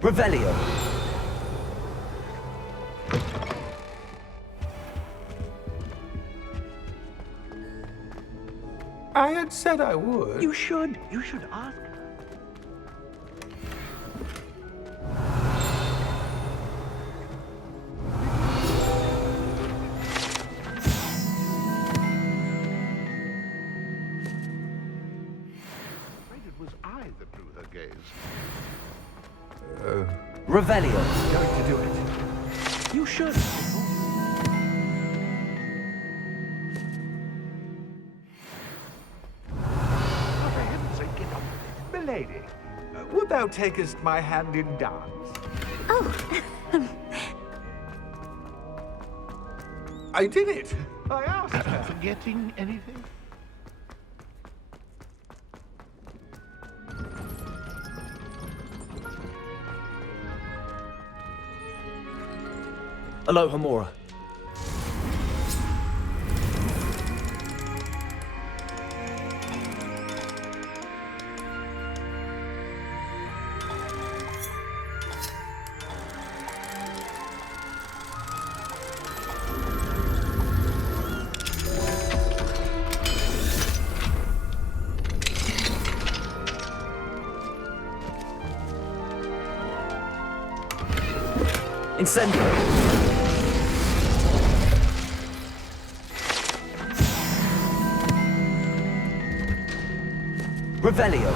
Revelio. I had said I would. You should ask. It was I that drew her gaze. Revelio. Going to do it. You should. Oh, for heaven's sake, get up. Milady, would thou takest my hand in dance? Oh, I did it. I asked her. Forgetting anything? Aloha Mora. Incendio. Revelio.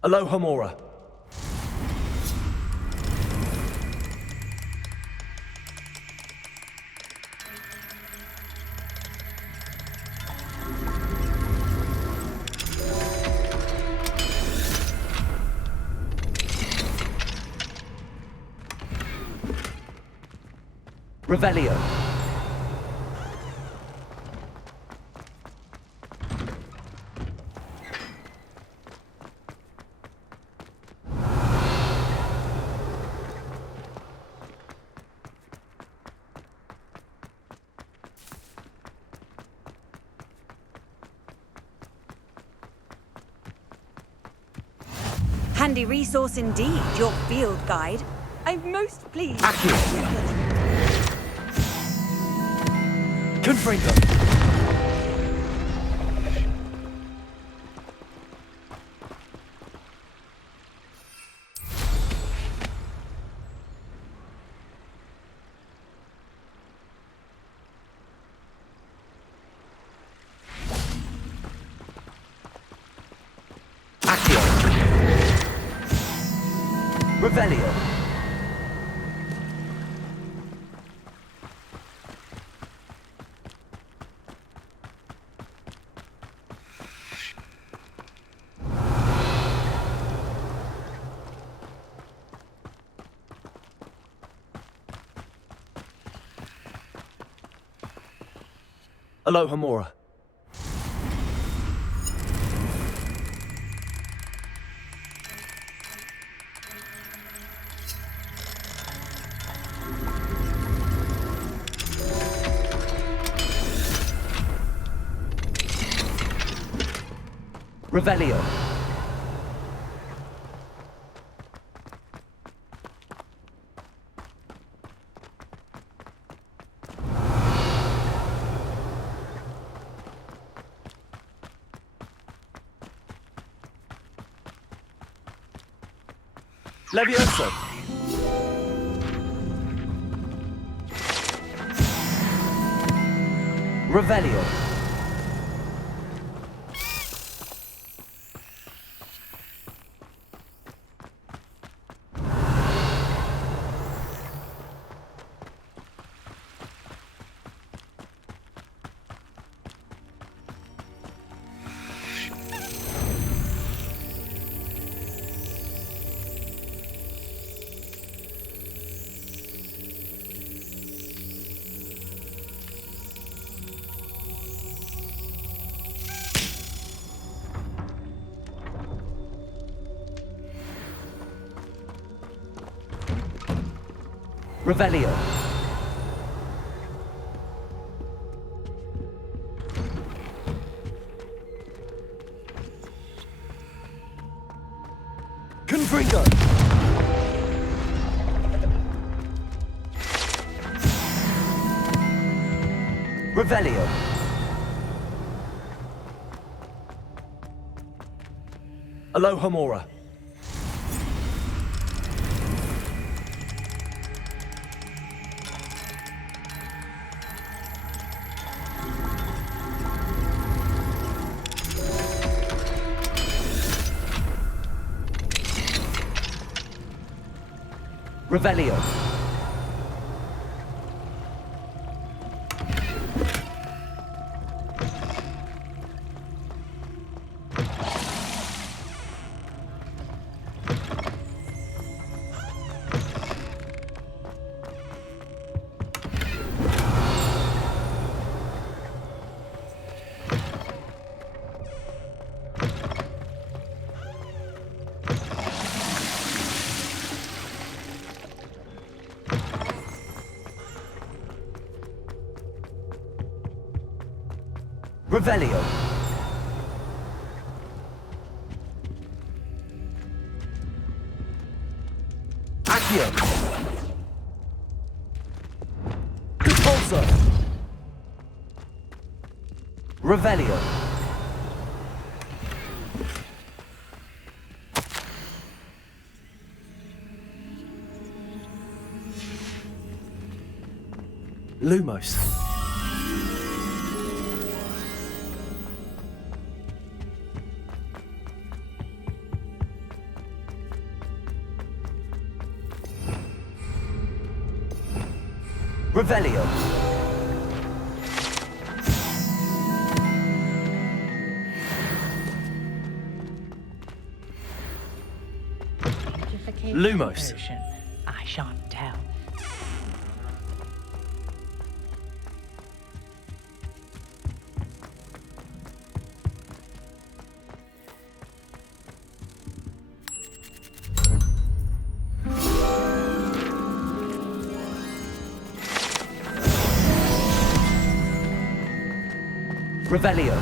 Aloha Mora. Revelio. Handy resource indeed, your field guide. I'm most pleased. Confringo. Revelio. Aloha Mora. Revelio. Levioso. Revelio. Revelio. Confringo. Revelio. Alohomora. Revelio. Revelio. Accio. Compulso. Revelio. Lumos. Revelio. Lumos. I shan't tell. Revelio.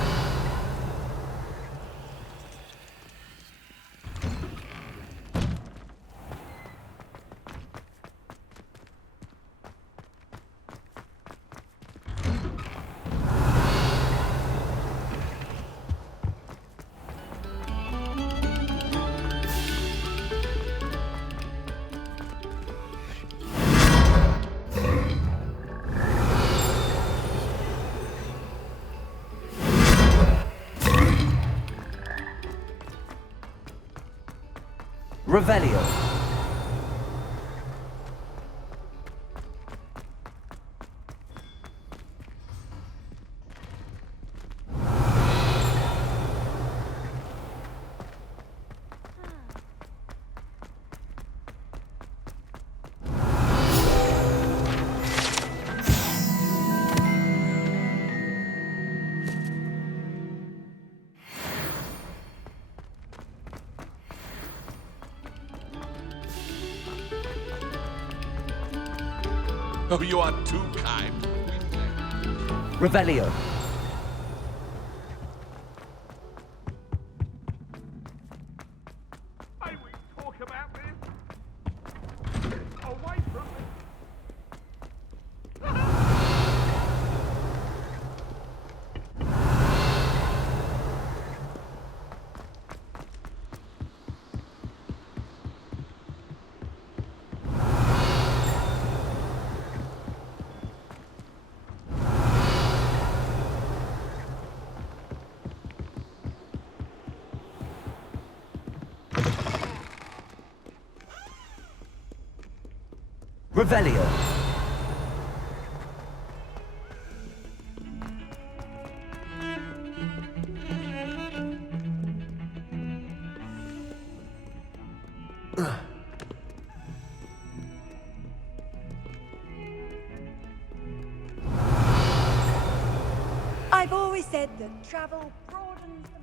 Revelio. Oh, you are too kind. Revelio. May we talk about this? Away from me. Revelio. I've always said that travel broadens the...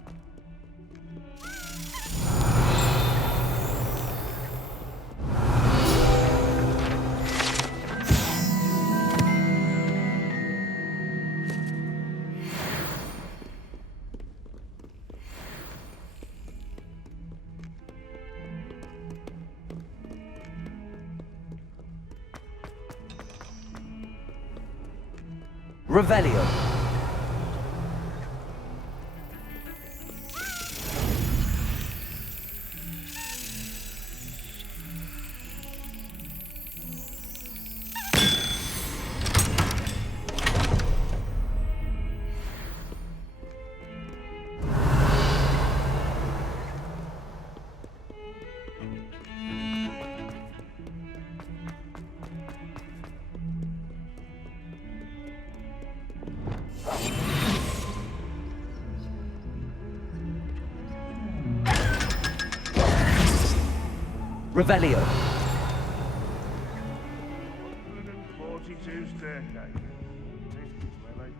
Revelio. Revelio. 142 staircase. This is where they...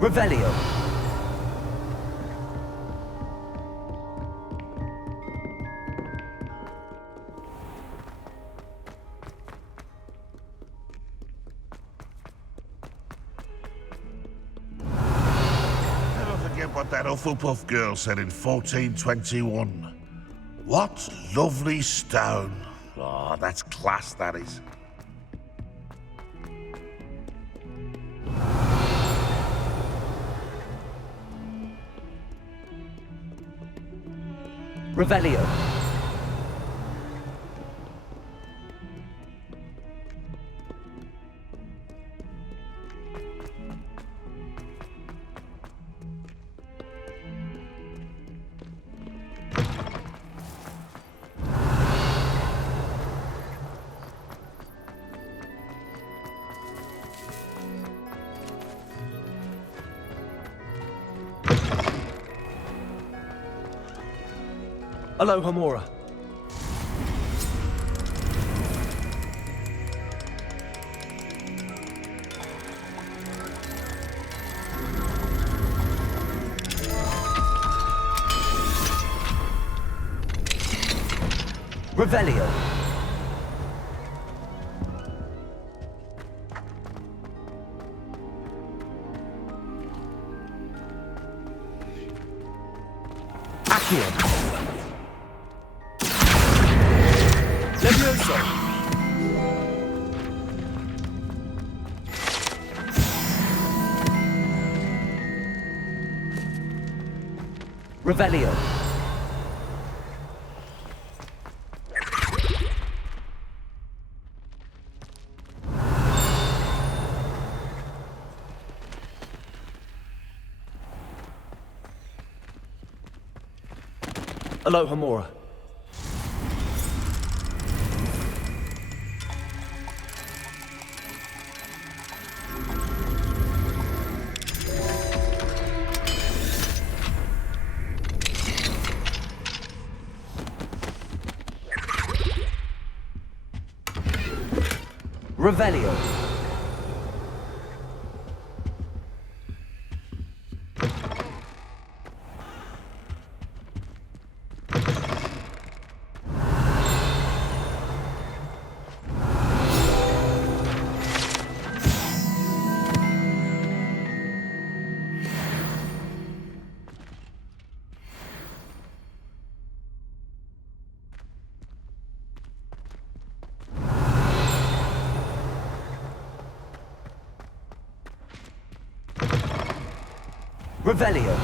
Revelio. Never forget what that Hufflepuff girl said in 1421. What lovely stone. Oh, that's class, that is. Revelio. Aloha Mora. Revelio. Accio. Levioso. Revelio. Aloha Mora. Revelio. Revelio.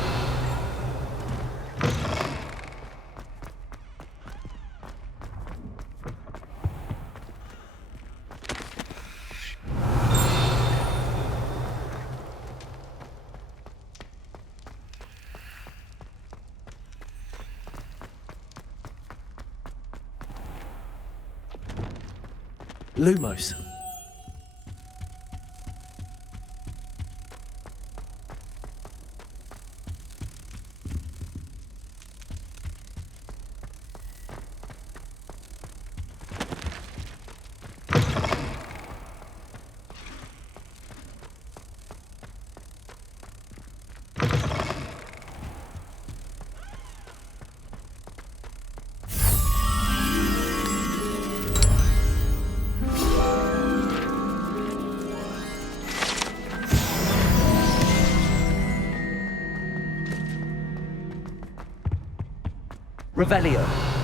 Lumos. Revelio.